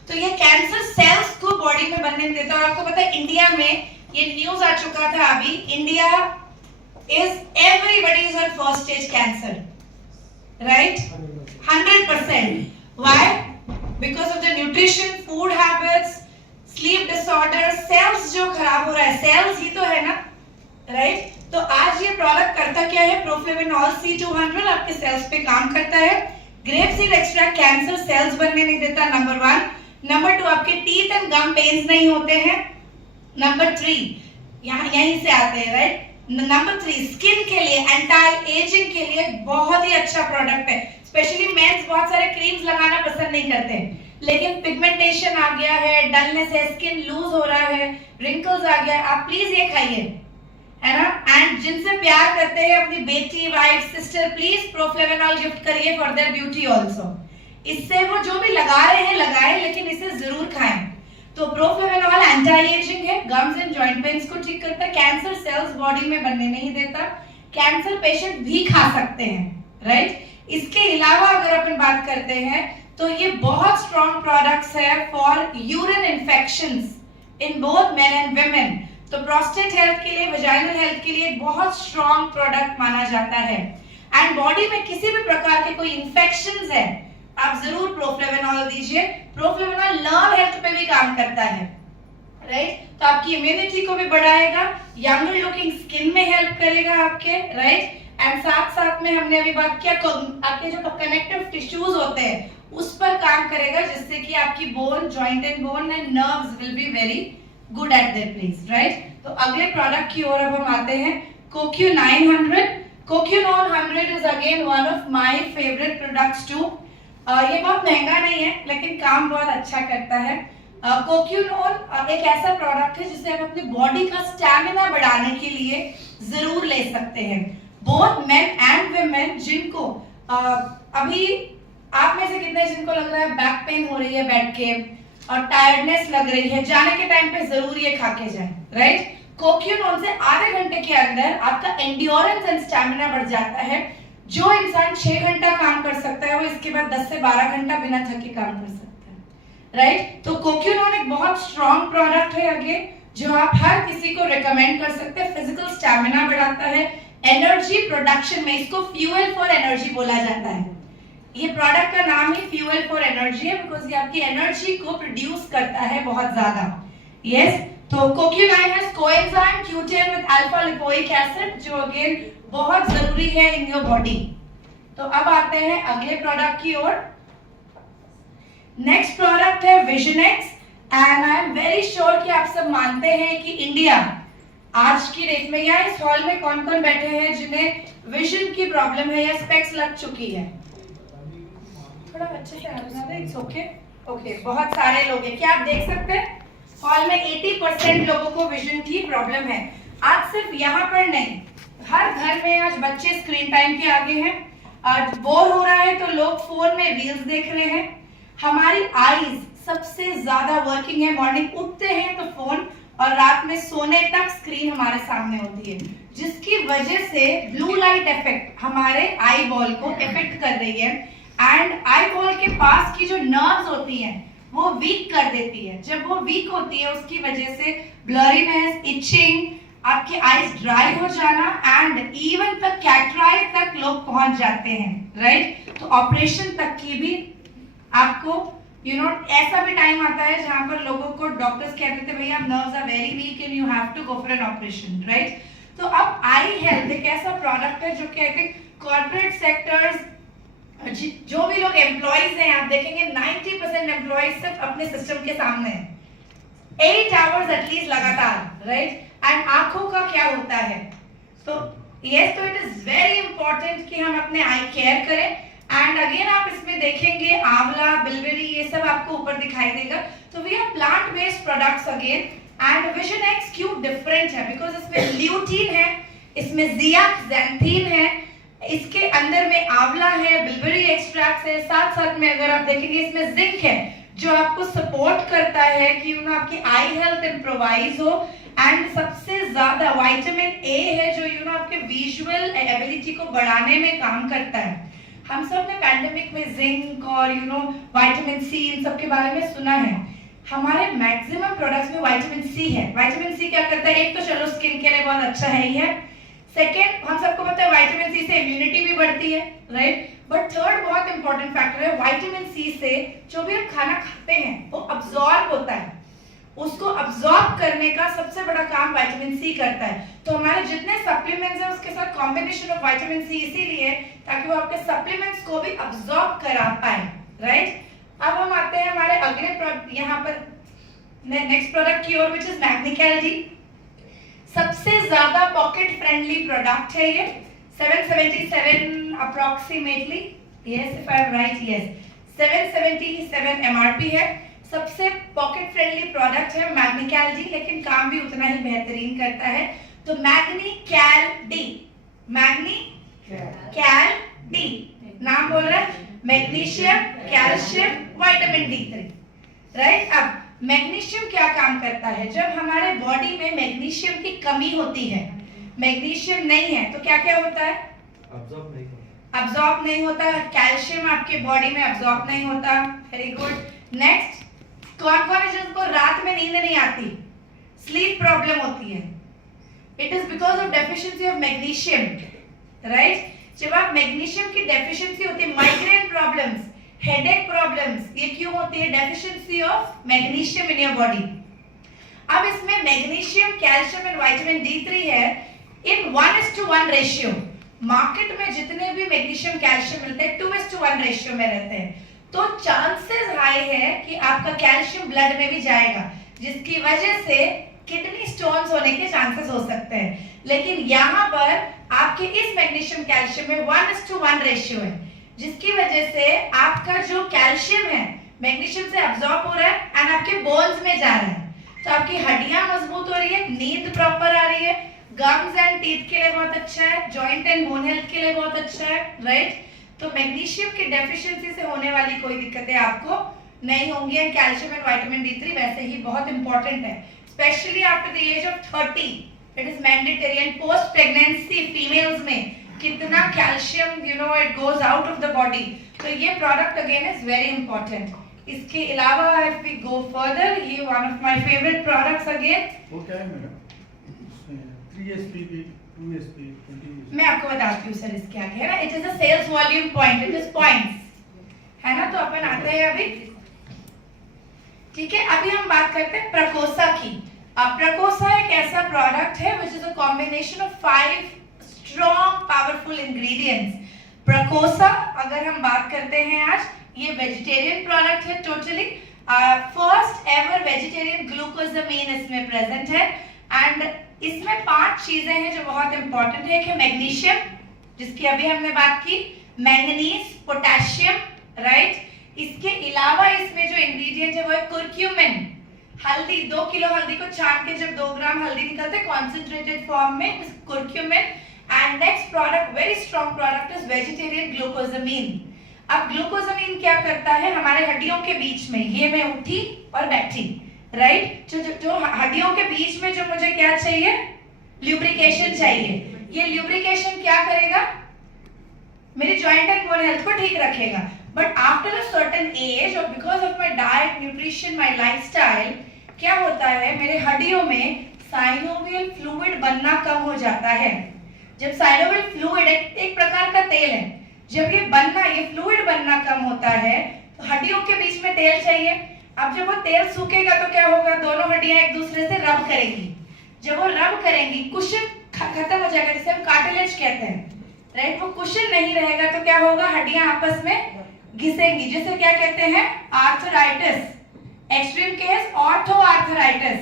तो ये कैंसर सेल्स को बॉडी में बनने नहीं देता। और आपको पता है इंडिया में ये न्यूज आ चुका था अभी, India is everybody on first stage cancer, right, 100%। Why? Because of the nutrition, food habits, sleep disorder, cells जो खराब हो रहा है, सेल्स ही तो है ना, राइट। तो आज ये प्रोडक्ट करता क्या है? प्रोफ्लेवेनॉल C200 आपके सेल्स पे काम करता है। Grape seed extract cancer cells बनने नहीं देता, नंबर 1। नंबर 2, आपके टीथ एंड गम पेन्स नहीं होते हैं। नंबर 3, यहीं से आते हैं, राइट। नंबर 3, स्किन के लिए, एंटी एजिंग के लिए बहुत ही अच्छा प्रोडक्ट है। स्पेशली मेंस बहुत सारे क्रीम्स लगाना पसंद नहीं करते, लेकिन पिगमेंटेशन आ गया है, डलनेस है, स्किन लूज हो रहा है, रिंकल्स आ गया, आप प्लीज ये खाइए, है ना। एंड जिनसे प्यार करते हैं अपनी बेटी, वाइफ, सिस्टर, प्लीज प्रोफ्लेवेनॉल गिफ्ट करिए फॉर देयर ब्यूटी आल्सो। इससे वो जो भी लगा रहे हैं लगाएं, लेकिन इसे जरूर खाएं। तो प्रोफ्लेवेनॉल एंटी एजिंग है, गम्स एंड जॉइंट पेन्स को ठीक करता है, कैंसर सेल्स बॉडी में बनने नहीं देता, कैंसर पेशेंट भी खा सकते हैं, राइट। इसके अलावा अगर अपन बात करते हैं तो ये बहुत स्ट्रॉन्ग प्रोडक्ट्स है for urine infections in both men and women. तो प्रोस्टेट हेल्थ के लिए, वेजाइनल हेल्थ के लिए बहुत स्ट्रॉन्ग प्रोडक्ट माना जाता है। एंड बॉडी में किसी भी प्रकार के कोई इन्फेक्शंस है, आप जरूर प्रोफ्लेवेनॉल दीजिए। प्रोफ्लेवेनॉल नर्व हेल्थ पे भी काम करता है, राइट। तो आपकी इम्यूनिटी को भी बढ़ाएगा, यंगर लुकिंग स्किन में हेल्प करेगा आपके, राइट। एंड साथ साथ में हमने अभी बात किया आपके जो कनेक्टिव टिश्यूज होते हैं उस पर काम करेगा, जिससे कि आपकी bone, joint and bone and nerves will be very good at that place, right. तो अगले प्रोडक्ट की ओर अब हम आते हैं, CoQ 900। CoQ 900 is again one of my favourite products too. ये बहुत महंगा नहीं है लेकिन काम बहुत अच्छा करता है। कोक्यूनोन एक ऐसा प्रोडक्ट है जिसे आप अपनी बॉडी का स्टैमिना बढ़ाने के लिए जरूर ले सकते हैं। बोथ मेन एंड वुमेन जिनको अभी आप में से कितने जिनको लग रहा है बैक पेन हो रही है बैठ के और टायर्डनेस लग रही है, जाने के टाइम पे जरूर ये खा के जाए, राइट। कोक्यूनोन से आधे घंटे के अंदर आपका एंड्योरेंस एंड स्टैमिना बढ़ जाता है। जो इंसान 6 घंटा काम कर सकता है वो इसके बाद 10 से 12 घंटा बिना थके काम कर सकता है, राइट। तो कोक्यूनोन एक बहुत स्ट्रॉन्ग प्रोडक्ट है आगे, जो आप हर किसी को रिकमेंड कर सकते हैं। फिजिकल स्टैमिना बढ़ाता है, एनर्जी प्रोडक्शन में इसको फ्यूल फॉर एनर्जी बोला जाता है। ये प्रोडक्ट का नाम ही फ्यूल फॉर एनर्जी है बिकॉज ये आपकी एनर्जी को प्रोड्यूस करता है बहुत ज्यादा। यस, तो CoQuinone has coenzyme Q10 with alpha lipoic acid जो अगेन बहुत जरूरी है इन योर बॉडी। तो अब आते हैं अगले प्रोडक्ट की ओर। नेक्स्ट प्रोडक्ट है Visionex and I am very sure कि आप सब मानते हैं कि इंडिया आज की डेट में या इस हॉल में कौन कौन बैठे हैं जिन्हें विजन की प्रॉब्लम है या स्पेक्स लग चुकी है। थोड़ा अच्छे से आवाज है, इट्स ओके ओके, बहुत सारे लोग हैं। क्या आप देख सकते हैं हॉल में 80% लोगों को विजन की प्रॉब्लम है। आज सिर्फ यहाँ पर नहीं, हर घर में आज बच्चे स्क्रीन टाइम के आगे हैं। आज बोर हो रहा है तो लोग फोन में रील्स देख रहे हैं। हमारी आईज सबसे ज्यादा वर्किंग है, मॉर्निंग उठते हैं तो फोन और रात में सोने तक स्क्रीन हमारे सामने होती है, जिसकी वजह से ब्लू लाइट इफेक्ट हमारे आई बॉल को इफेक्ट कर रही है एंड आई बॉल के पास की जो नर्व्स होती हैं वो वीक कर देती है। जब वो वीक होती है उसकी वजह से ब्लरीनेस, इचिंग, आपके आईज ड्राई हो जाना एंड इवन तक कैटराइट तक लोग पहुंच जाते हैं, राइट। तो ऑपरेशन तक की भी आपको ऐसा भी टाइम आता है जहां पर लोगों को डॉक्टर्स कहते थे भैया nerves are very weak and you have to go for an operation, right. तो अब आई हेल्थ एक ऐसा प्रोडक्ट है जो कि आई थिंक कॉर्पोरेट सेक्टर्स, जो भी लोग एम्प्लॉइज हैं आप देखेंगे 90% एम्प्लॉइज सिर्फ अपने सिस्टम के सामने हैं 8 आवर्स एटलीस्ट लगातार, राइट। एंड आंखों का क्या होता है, तो यस, तो इट इज वेरी इंपॉर्टेंट कि हम अपने आई केयर करें। एंड अगेन आप इसमें देखेंगे आंवला, बिलबेरी, ये सब आपको ऊपर दिखाई देगा। तो we are plant based products again and Visionex क्यों डिफरेंट है बिकॉज इसमें ल्यूटीन है, इसमें ज़ियाक्सैंथीन है, इसके अंदर में आंवला है, बिलबेरी एक्सट्रैक्ट है, साथ साथ में अगर आप देखेंगे इसमें जिंक है जो आपको सपोर्ट करता है कि आपकी आई हेल्थ इम्प्रोवाइज हो। एंड सबसे ज्यादा विटामिन ए है जो आपके विजुअल एबिलिटी को बढ़ाने में काम करता है। हम सब ने पैंडेमिक में जिंक और विटामिन सी इन सब के बारे में सुना है। हमारे मैक्सिमम प्रोडक्ट्स में विटामिन सी है। विटामिन सी क्या करता है, एक तो चलो स्किन के लिए बहुत अच्छा है ही है, सेकेंड हम सबको पता है विटामिन सी से इम्यूनिटी भी बढ़ती है, राइट। बट थर्ड बहुत इंपॉर्टेंट फैक्टर है, विटामिन सी से जो भी हम खाना खाते हैं वो अब्सॉर्ब होता है, उसको अब्सॉर्ब करने का सबसे बड़ा काम विटामिन सी करता है। तो हमारे जितने सप्लीमेंट्स हैं उसके साथ कॉम्बिनेशन ऑफ विटामिन सी इसीलिए ताकि वो आपके सप्लीमेंट्स को भी अब्सॉर्ब करा पाए, राइट। अब हम आते हैं हमारे अगले यहाँ पर नेक्स्ट प्रोडक्ट की ओर विच इज मैग्नीकैल डी। सबसे ज्यादा पॉकेट फ्रेंडली प्रोडक्ट है ये, 777 approximately, yes if I am right, yes 777 MRP है। सबसे पॉकेट फ्रेंडली प्रोडक्ट है मैग्नीकैल डी, लेकिन काम भी उतना ही बेहतरीन करता है। तो मैग्नीकैल डी, मैग्नीकैल डी नाम बोल रहा है, magnesium, calcium, vitamin D3, right. अब मैग्नीशियम क्या काम करता है, जब हमारे बॉडी में मैग्नीशियम की कमी होती है, मैग्नीशियम नहीं है तो क्या क्या होता है, अब्सॉर्ब नहीं होता, कैल्शियम आपके बॉडी में अब्सॉर्ब नहीं होता, वेरी गुड। नेक्स्ट, कौन कौन है जिनको रात में नींद नहीं आती, स्लीप प्रॉब्लम होती है, it is because of deficiency of magnesium, right. जब आप मैग्नीशियम की डेफिशिएंसी होती है, माइग्रेन प्रॉब्लम्स, हेडेक प्रॉब्लम्स, ये क्यों होती है, deficiency of magnesium in your body. अब इसमें magnesium, calcium and vitamin D3 है इन 1:1 रेशियो, मार्केट में जितने भी मैग्नीशियम कैल्शियम मिलते हैं 2:1 रेशियो में रहते हैं, तो चांसेस हाई है कि आपका कैल्शियम ब्लड में भी जाएगा, जिसकी वजह से किडनी स्टोन्स होने के चांसेस हो सकते हैं। लेकिन यहाँ पर आपके इस मैग्नीशियम कैल्शियम में 1:1 रेशियो है, जिसकी वजह से आपका जो कैल्शियम है मैग्नीशियम से अब्सॉर्ब हो रहा है एंड आपके बोन्स में जा रहा है, तो आपकी हड्डियां मजबूत हो रही है, नींद प्रॉपर आ रही है, गम्स एंड टीथ के लिए बहुत अच्छा है, जॉइंट एंड बोन हेल्थ के लिए बहुत अच्छा है, राइट। तो मैग्नीशियम की डेफिशिएंसी से होने वाली कोई दिक्कतें आपको नहीं होंगी। And calcium and vitamin D3 वैसे ही बहुत इंपॉर्टेंट है, especially after the age of 30 it is mandatory. And post pregnancy females में कितना calcium it goes out of the body, तो ये product again is very important. इसके अलावा इफ वी गो फर्दर, ये one of my favourite products again, वो क्या है मैडम? 3SP 2SP 20। मैं आपको बताती हूँ सर इसके आगे, है ना, it is a sales volume point, it is points, है ना। तो अपन आते हैं अभी, ठीक है, अभी हम बात करते हैं प्रकोसा की। अब प्रकोसा एक ऐसा प्रोडक्ट है which is a combination of 5 strong powerful ingredients. प्रकोसा अगर हम बात करते हैं आज, ये वेजिटेरियन प्रोडक्ट है totally, first ever vegetarian glucosamine इसमें प्रेजेंट है। एंड इसमें 5 चीजें हैं जो बहुत इंपॉर्टेंट है। एक है मैग्नीशियम, जिसकी अभी हमने बात की, मैंगनीज, पोटेशियम, राइट। इसके अलावा इसमें जो इंग्रेडिएंट है वो है कुरक्यूमिन, हल्दी। 2 किलो हल्दी को छान के जब 2 ग्राम हल्दी निकलते हैं कॉन्सेंट्रेटेड फॉर्म में, curcumin. And next product, very strong product, is vegetarian glucosamine. अब ग्लूकोजामीन क्या करता है हमारे हड्डियों के बीच में, ये मैं उठी और बैठी, राइट, जो हड्डियों के बीच में जो मुझे क्या चाहिए, ल्यूब्रिकेशन चाहिए। ये ल्यूब्रिकेशन क्या करेगा, मेरी जॉइंट एंड बोन हेल्थ को ठीक रखेगा। But after a certain age और because of my diet, nutrition, my lifestyle, क्या होता है मेरे हड्डियों में साइनोवियल फ्लूइड बनना कम हो जाता है। जब साइनोवियल फ्लूइड एक प्रकार का तेल है, जब ये फ्लूइड बनना कम होता है तो हड्डियों के बीच में तेल चाहिए। अब जब वो तेल सूखेगा तो क्या होगा, दोनों हड्डियां एक दूसरे से रब करेंगी। जब वो रब करेंगी, कुशन खत्म हो जाएगा, जिसे हम कार्टिलेज कहते हैं, राइट। वो कुशन नहीं रहेगा तो क्या होगा, हड्डियां आपस में घिसेंगी, जिसे क्या कहते हैं, arthritis. Extreme case ortho arthritis,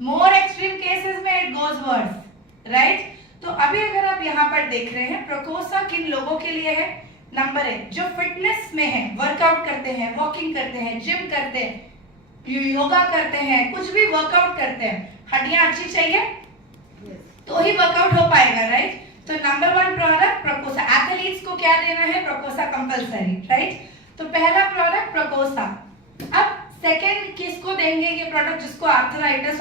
मोर एक्सट्रीम केसेस में इट गोज वर्स, राइट। तो अभी अगर आप यहाँ पर देख रहे हैं, प्रकोसा किन लोगों के लिए है, नंबर 1 जो फिटनेस में है, वर्कआउट करते हैं, वॉकिंग करते हैं, जिम करते हैं, योगा करते हैं, कुछ भी वर्कआउट करते हैं, हड्डियां अच्छी चाहिए तो ही वर्कआउट हो पाएगा, राइट। तो नंबर 1 प्रोडक्ट प्रकोसा। एथलीट्स को क्या देना है, प्रकोसा कंपलसरी, राइट। तो पहला प्रोडक्ट प्रकोसा। अब सेकंड किसको देंगे ये प्रोडक्ट, जिसको आर्थराइटिस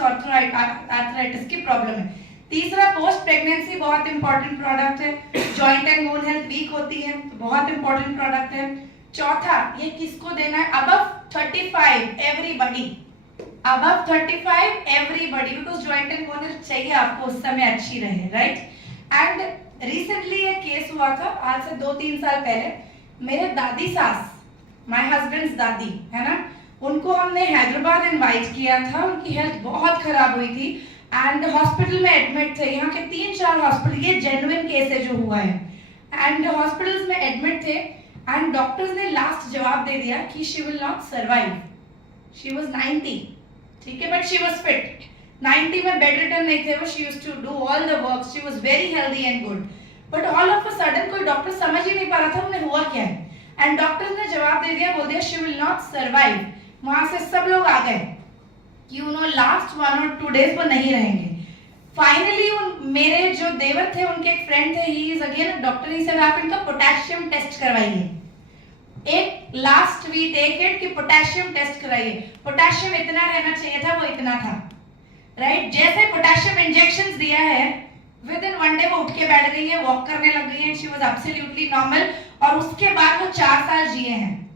की प्रॉब्लम है। तीसरा पोस्ट प्रेगनेंसी, बहुत इंपॉर्टेंट प्रोडक्ट है, joint and bone health weak होती है तो बहुत इंपॉर्टेंट प्रोडक्ट है। चौथा, ये किसको देना है, above 35 everybody, above 35 everybody, because joint and bone health चाहिए आपको उस समय अच्छी रहे, राइट। एंड रिसेंटली एक केस हुआ था, आज से 2-3 साल पहले, मेरे दादी सास, माय हस्बैंड्स दादी, है ना, उनको हमने हैदराबाद इनवाइट किया था। उनकी हेल्थ बहुत खराब हुई थी एंड हॉस्पिटल में एडमिट थे। यहाँ के 3-4 हॉस्पिटल, ये जेन्युइन केस है जो हुआ है, एंड हॉस्पिटल्स में एडमिट थे एंड डॉक्टर्स ने लास्ट जवाब दे दिया कि she will not survive. She was 90, ठीक है, बट शी वाज फिट। 90 में बेड रिटर्न नहीं थे वो, she used to do all the work, she was very healthy and good. But all of a sudden कोई डॉक्टर समझ ही नहीं पा रहा था उन्हें हुआ क्या है, एंड डॉक्टर्स ने जवाब दे दिया, बोल दिया शी विल नॉट सर्वाइव। वहां से सब लोग आ गए कि लास्ट 1 और 2 डेज वो नहीं रहेंगे। फाइनली मेरे जो देवर थे, उनके एक फ्रेंड थे, he is again doctor, he said आप इनका पोटेशियम टेस्ट करवाइए। एक लास्ट वीक एक कि पोटेशियम टेस्ट कराइए। पोटेशियम इतना रहना चाहिए था, वो इतना था, राइट। जैसे पोटेशियम इंजेक्शंस दिया है, विद इन 1 डे वो उठ के बैठ गई है, वॉक करने लग गई है, शी वाज एब्सोल्युटली नॉर्मल, और उसके बाद वो 4 साल जिए हैं,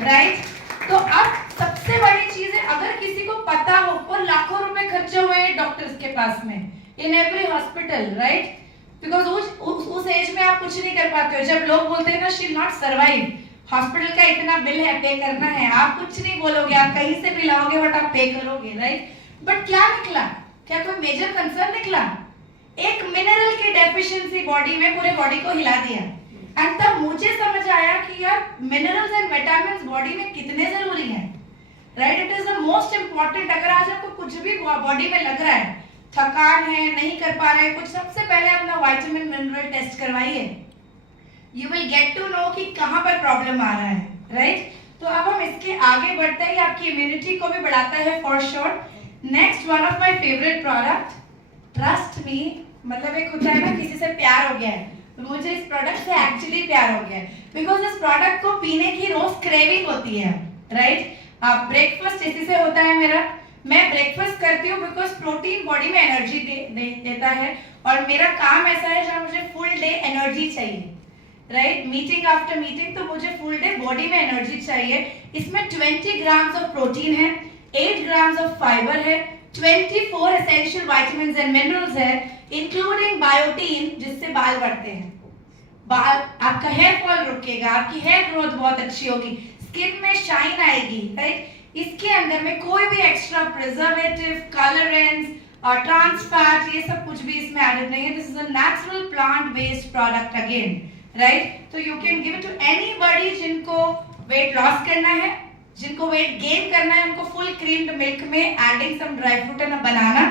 राइट। तो अब सबसे बड़ी चीज है, अगर किसी को पता हो, और लाखों रुपए खर्चे हुए हैं डॉक्टर्स के पास में, in every hospital, right, because उस एज में आप कुछ नहीं कर पाते हो। जब लोग बोलते हैं ना शी नॉट सर्वाइव, हॉस्पिटल का इतना बिल है, पे करना है, आप कुछ नहीं बोलोगे, आप कहीं से भी लाओगे बट आप पे करोगे, राइट। बट क्या निकला, क्या कोई मेजर कंसर्न निकला, एक मिनरल की डेफिशिएंसी बॉडी में पूरे बॉडी को हिला दिया। एंड तब मुझे समझ आया कि यार मिनरल्स एंड विटामिन्स बॉडी में कितने जरूरी हैं, right? It is the most important. अगर आज आपको कुछ भी बॉडी में लग रहा है, थकान है, नहीं कर पा रहे कुछ, सबसे पहले अपना विटामिन मिनरल टेस्ट करवाइए। You will get to know कि कहाँ पर प्रॉब्लम आ रहा है, राइट? तो अब हम इसके आगे बढ़ते हैं, आपकी इम्यूनिटी को भी बढ़ाता है for sure. Next one of my favourite product, trust me, मतलब एक होता है ना किसी से प्यार हो गया है, तो मुझे इस प्रोडक्ट से एक्चुअली प्यार हो गया है, बिकॉज इस प्रोडक्ट को पीने की रोज क्रेविंग होती है, राइट? ब्रेकफास्ट इसी से होता है मेरा। मैं ब्रेकफास्ट करती हूँ बिकॉज प्रोटीन बॉडी में एनर्जी देता है, और मेरा काम ऐसा है जहाँ मुझे फुल डे एनर्जी चाहिए, राइट? मीटिंग आफ्टर मीटिंग, तो मुझे फुल डे बॉडी में एनर्जी चाहिए। इसमें 20 ग्राम्स ऑफ प्रोटीन है, 8 ग्राम्स ऑफ फाइबर है, 24 एसेंशियल विटामिन्स एंड मिनरल्स है, इंक्लूडिंग बायोटीन, जिससे बाल बढ़ते हैं, बाल, आपका हेयर फॉल रुकेगा, आपकी हेयर ग्रोथ बहुत अच्छी होगी, स्किन में शाइन आएगी, राइट? इसके अंदर में कोई भी एक्स्ट्रा प्रिजर्वेटिव, कलरेंट्स और ट्रांस फैट, ये सब कुछ भी इसमें एडेड नहीं है। This is a natural plant based product again, right? तो you can give it to anybody जिनको वेट लॉस करना है, जिनको वेट गेन करना है, उनको फुल क्रीम्ड मिल्क में adding some dry fruit and a banana,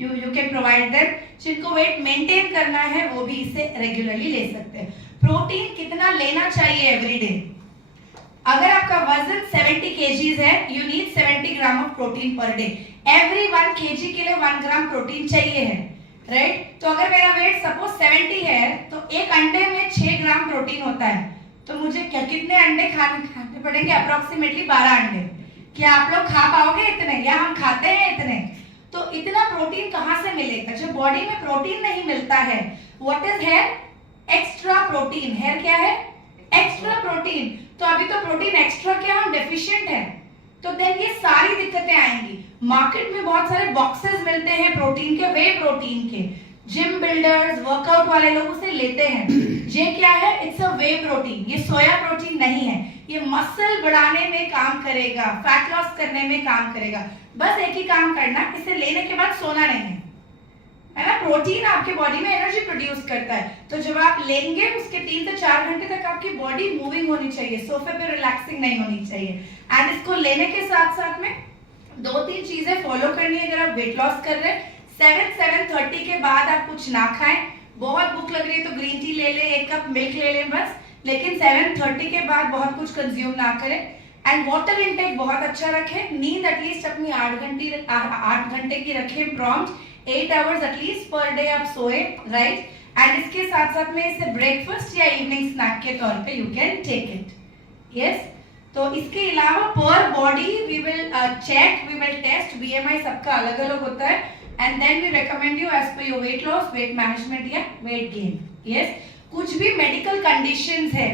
you can provide them. जिनको वेट मेंटेन करना है वो भी इसे रेगुलरली ले सकते हैं। प्रोटीन कितना लेना चाहिए एवरी डे? अगर आपका वजन 70 kgs है, you need 70 gram of protein per day. Every 1 kg के लिए 1 ग्राम प्रोटीन चाहिए है, राइट? तो अगर मेरा वेट सपोज 70 है, तो एक अंडे में 6 ग्राम प्रोटीन होता है, तो मुझे कितने अंडे खाने पड़ेंगे? अप्रोक्सीमेटली 12 अंडे। क्या आप लोग खा पाओगे इतने, या हम खाते हैं इतने? तो इतना प्रोटीन कहाँ से मिलेगा? जब बॉडी में प्रोटीन नहीं मिलता है, what is hair? Extra protein. Hair क्या है? Extra protein. तो अभी तो प्रोटीन एक्स्ट्रा क्या, हम डेफिशिएंट है, तो देन ये सारी दिक्कतें आएंगी। मार्केट में बहुत सारे बॉक्सेस मिलते हैं प्रोटीन के, वे प्रोटीन के, जिम बिल्डर्स, वर्कआउट वाले लोग उसे लेते हैं। ये क्या है? It's a way protein. ये सोया प्रोटीन नहीं है, ये मसल बढ़ाने में काम करेगा, फैट लॉस करने में काम करेगा। बस एक ही काम करना, इसे लेने के बाद सोना नहीं है, है ना? प्रोटीन आपके बॉडी में एनर्जी प्रोड्यूस करता है, तो जब आप लेंगे उसके 3 से 4 घंटे तक आपकी बॉडी मूविंग होनी चाहिए, सोफे पे रिलैक्सिंग नहीं होनी चाहिए। एंड इसको लेने के साथ साथ में 2-3 चीजें फॉलो करनी है अगर आप वेट लॉस कर रहे हैं। 7-7:30 के बाद आप कुछ ना खाएं। बहुत भूख लग रही है तो ग्रीन टी ले लें, 1 कप मिल्क ले लें बस, लेकिन 7:30 के बाद बहुत कुछ कंज्यूम ना करें। एंड वाटर इनटेक बहुत अच्छा रखें। नींद एटलीस्ट अपनी 8 घंटे की रखें, prompt 8 hours at least per day आप सोए, राइट? एंड इसके साथ साथ में इसे ब्रेकफास्ट या इवनिंग स्नैक के तौर पे you can take it, yes. तो इसके अलावा पर body we will check, we will test, BMI सबका अलग अलग होता है, and then we recommend you as per your weight loss, weight management या वेट गेन, यस। कुछ भी मेडिकल कंडीशंस है,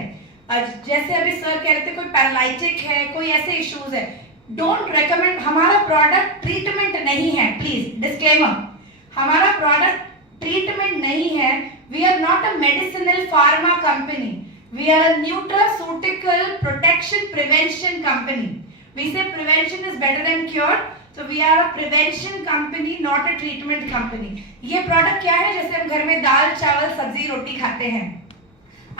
जैसे अभी सर कह रहे थे कोई पैरालिटिक है, कोई ऐसे इश्यूज है, डोंट रेकमेंड। हमारा प्रोडक्ट ट्रीटमेंट नहीं है, प्लीज डिस्क्लेमर, हमारा प्रोडक्ट ट्रीटमेंट नहीं है। We are not a medicinal pharma company, we are a nutraceutical protection prevention company. We say prevention is better than cure, तो we are a prevention company, not a treatment company. ये प्रोडक्ट क्या है? जैसे हम घर में दाल चावल सब्जी रोटी खाते हैं,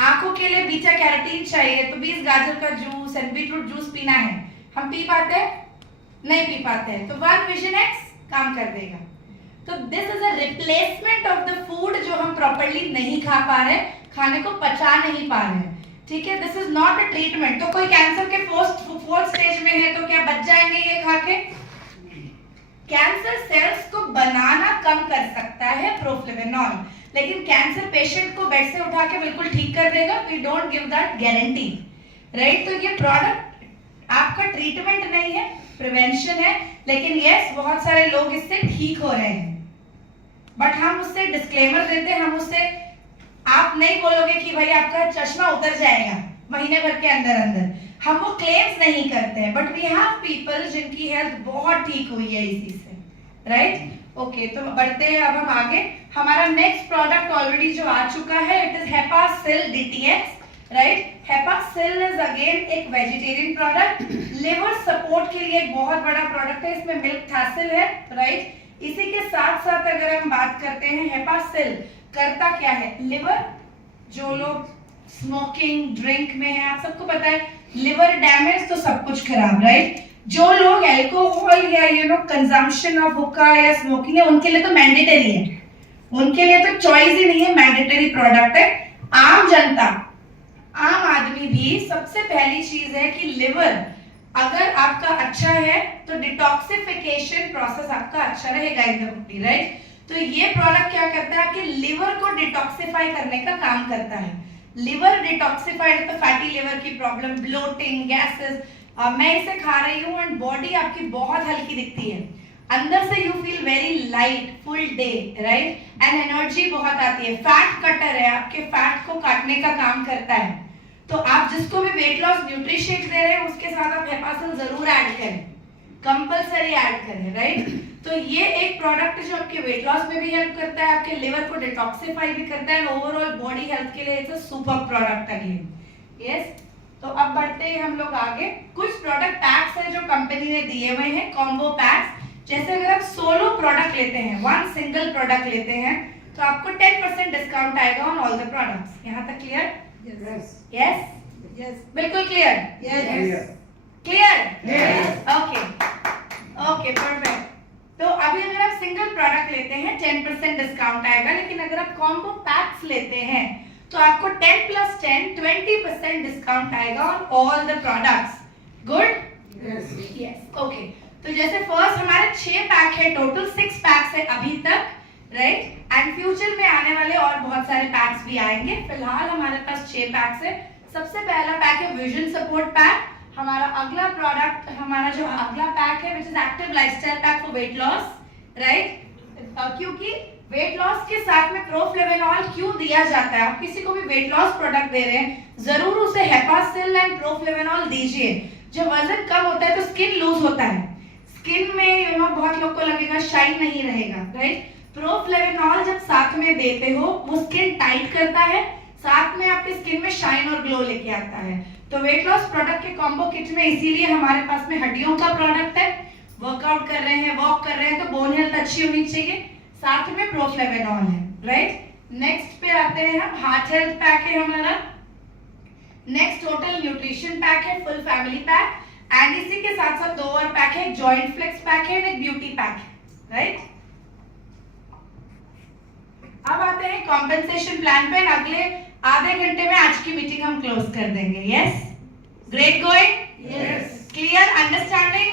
आंखों के लिए बीटा कैरोटीन चाहिए, तो 20 गाजर का जूस एंड बीटरूट जूस पीना है, हम पी पाते हैं? नहीं पी पाते हैं, तो वन विजन एक्स काम कर देगा। तो this is a replacement of the food जो हम प्रॉपर्ली नहीं खा पा रहे, खाने को पचा नहीं पा रहे, ठीक है? This is not a treatment. तो कोई कैंसर के फोर्थ स्टेज में है तो क्या बच जाएंगे ये खा के? कैंसर सेल्स को बनाना कम कर सकता है प्रोफ्लेवेनॉल, लेकिन कैंसर पेशेंट को बेड से उठा के बिल्कुल ठीक कर देगा, we don't give that guarantee, right? तो ये प्रोडक्ट आपका ट्रीटमेंट नहीं है, प्रिवेंशन है, लेकिन यस बहुत सारे लोग इससे ठीक हो रहे हैं, बट हम उससे डिस्क्लेमर देते हैं, हम उससे, आप नहीं बोलोगे कि भाई आपका चश्मा उतर जाएगा महीने भर के अंदर अंदर, हम वो क्लेम्स नहीं करते हैं, बट वी हैव पीपल जिनकी हेल्थ बहुत ठीक हुई है इसी से, राइट? ओके, तो बढ़ते हैं अब हम आगे। हमारा नेक्स्ट प्रोडक्ट ऑलरेडी जो आ चुका है, it is Hepasil DTX, right? Hepasil is again एक वेजिटेरियन प्रोडक्ट, लिवर सपोर्ट के लिए एक बहुत बड़ा प्रोडक्ट है, इसमें मिल्क थासिल है, राइट? इसी के साथ साथ अगर हम बात करते हैं हेपासिल करता क्या है, लिवर, जो लोग स्मोकिंग ड्रिंक में है, आप सबको पता है लिवर डैमेज तो सब कुछ खराब, राइट। जो लोग अल्कोहल या कंजम्पशन ऑफ हुक्का या स्मोकिंग है, उनके लिए तो मैंडेटरी है, उनके लिए तो चॉइस ही नहीं है, मैंडेटरी प्रोडक्ट है। आम जनता, आम आदमी भी सबसे पहली चीज है कि लिवर अगर आपका अच्छा है तो डिटॉक्सिफिकेशन प्रोसेस आपका अच्छा रहेगा इन द बॉडी, राइट। तो ये प्रोडक्ट क्या करता है, आपके लिवर को डिटॉक्सिफाई करने का काम करता है। लिवर डिटॉक्सिफाइड है तो फैटी लिवर की प्रॉब्लम, ब्लोटिंग, गैसेस, मैं इसे खा रही हूँ एंड बॉडी आपकी बहुत हल्की दिखती है, अंदर से you feel very light full day, right, and energy बहुत आती है। फैट कटर है, आपके फैट को काटने का काम करता है। तो आप जिसको भी वेट लॉस न्यूट्रिशेक दे रहे हैं उसके साथ आप हेपासिल जरूर ऐड करें, कंपलसरी ऐड करें, राइट। तो ये एक प्रोडक्ट जो आपके वेट लॉस में भी हेल्प करता है, आपके लिवर को डिटॉक्सिफाई भी करता है, ओवरऑल बॉडी हेल्थ के लिए it's a super product again, yes. तो अब बढ़ते हैं हम लोग आगे। कुछ प्रोडक्ट पैक्स है जो कंपनी ने दिए हुए हैं, कॉम्बो पैक्स। जैसे अगर आप सोलो प्रोडक्ट लेते हैं, वन सिंगल प्रोडक्ट लेते हैं, तो आपको 10% डिस्काउंट आएगा ऑन ऑल द प्रोडक्ट्स। यहाँ तक क्लियर? Yes. Yes, Yes. बिल्कुल clear, Yes. Clear, Yes. Okay okay perfect. तो अभी अगर आप सिंगल प्रोडक्ट लेते हैं 10% डिस्काउंट आएगा, लेकिन अगर आप कॉम्बो पैक्स लेते हैं तो आपको 10 + 10 20% डिस्काउंट आएगा on all the products. Good, yes, okay. तो जैसे फर्स्ट हमारे 6 पैक है, टोटल 6 पैक्स है अभी तक, राइट, एंड फ्यूचर में आने वाले और बहुत सारे पैक्स भी आएंगे। फिलहाल हमारे पास 6 पैक्स है। सबसे पहला पैक है विजन सपोर्ट पैक। हमारा अगला प्रोडक्ट, हमारा जो अगला पैक है which is active lifestyle pack for weight loss, right, क्योंकि वेट लॉस के साथ में प्रोफ्लेवेनॉल क्यों दिया जाता है, आप किसी को भी वेट लॉस प्रोडक्ट दे रहे हैं जरूर उसे हेपासिल एंड प्रोफ्लेवेनॉल दीजिए। जब वजन कम होता है तो स्किन लूज होता है, स्किन में बहुत लोग को लगेगा शाइन नहीं रहेगा, राइट। प्रोफ्लेवेनॉल जब साथ में देते हो वो स्किन टाइट करता है, साथ में आपकी स्किन में शाइन और ग्लो लेके आता है। तो वेट लॉस प्रोडक्ट के कॉम्बो किट में इसीलिए हमारे पास में हड्डियों का प्रोडक्ट है, वर्कआउट कर रहे हैं, वॉक कर रहे हैं तो बोन हेल्थ अच्छी होनी चाहिए, साथ में प्रोफ्लेवेनॉल है, राइट। नेक्स्ट पे आते हैं हम, हार्ट हेल्थ पैक है हमारा। नेक्स्ट टोटल न्यूट्रिशन पैक है, फुल फैमिली पैक, एंड इसी के साथ साथ 2 और पैक है, जॉइंट फ्लेक्स पैक है, एक ब्यूटी पैक है, राइट। अब आते हैं कॉम्पेंसेशन प्लान पे। अगले आधे घंटे में आज की मीटिंग हम क्लोज कर देंगे। Yes, great going, yes, clear, understanding.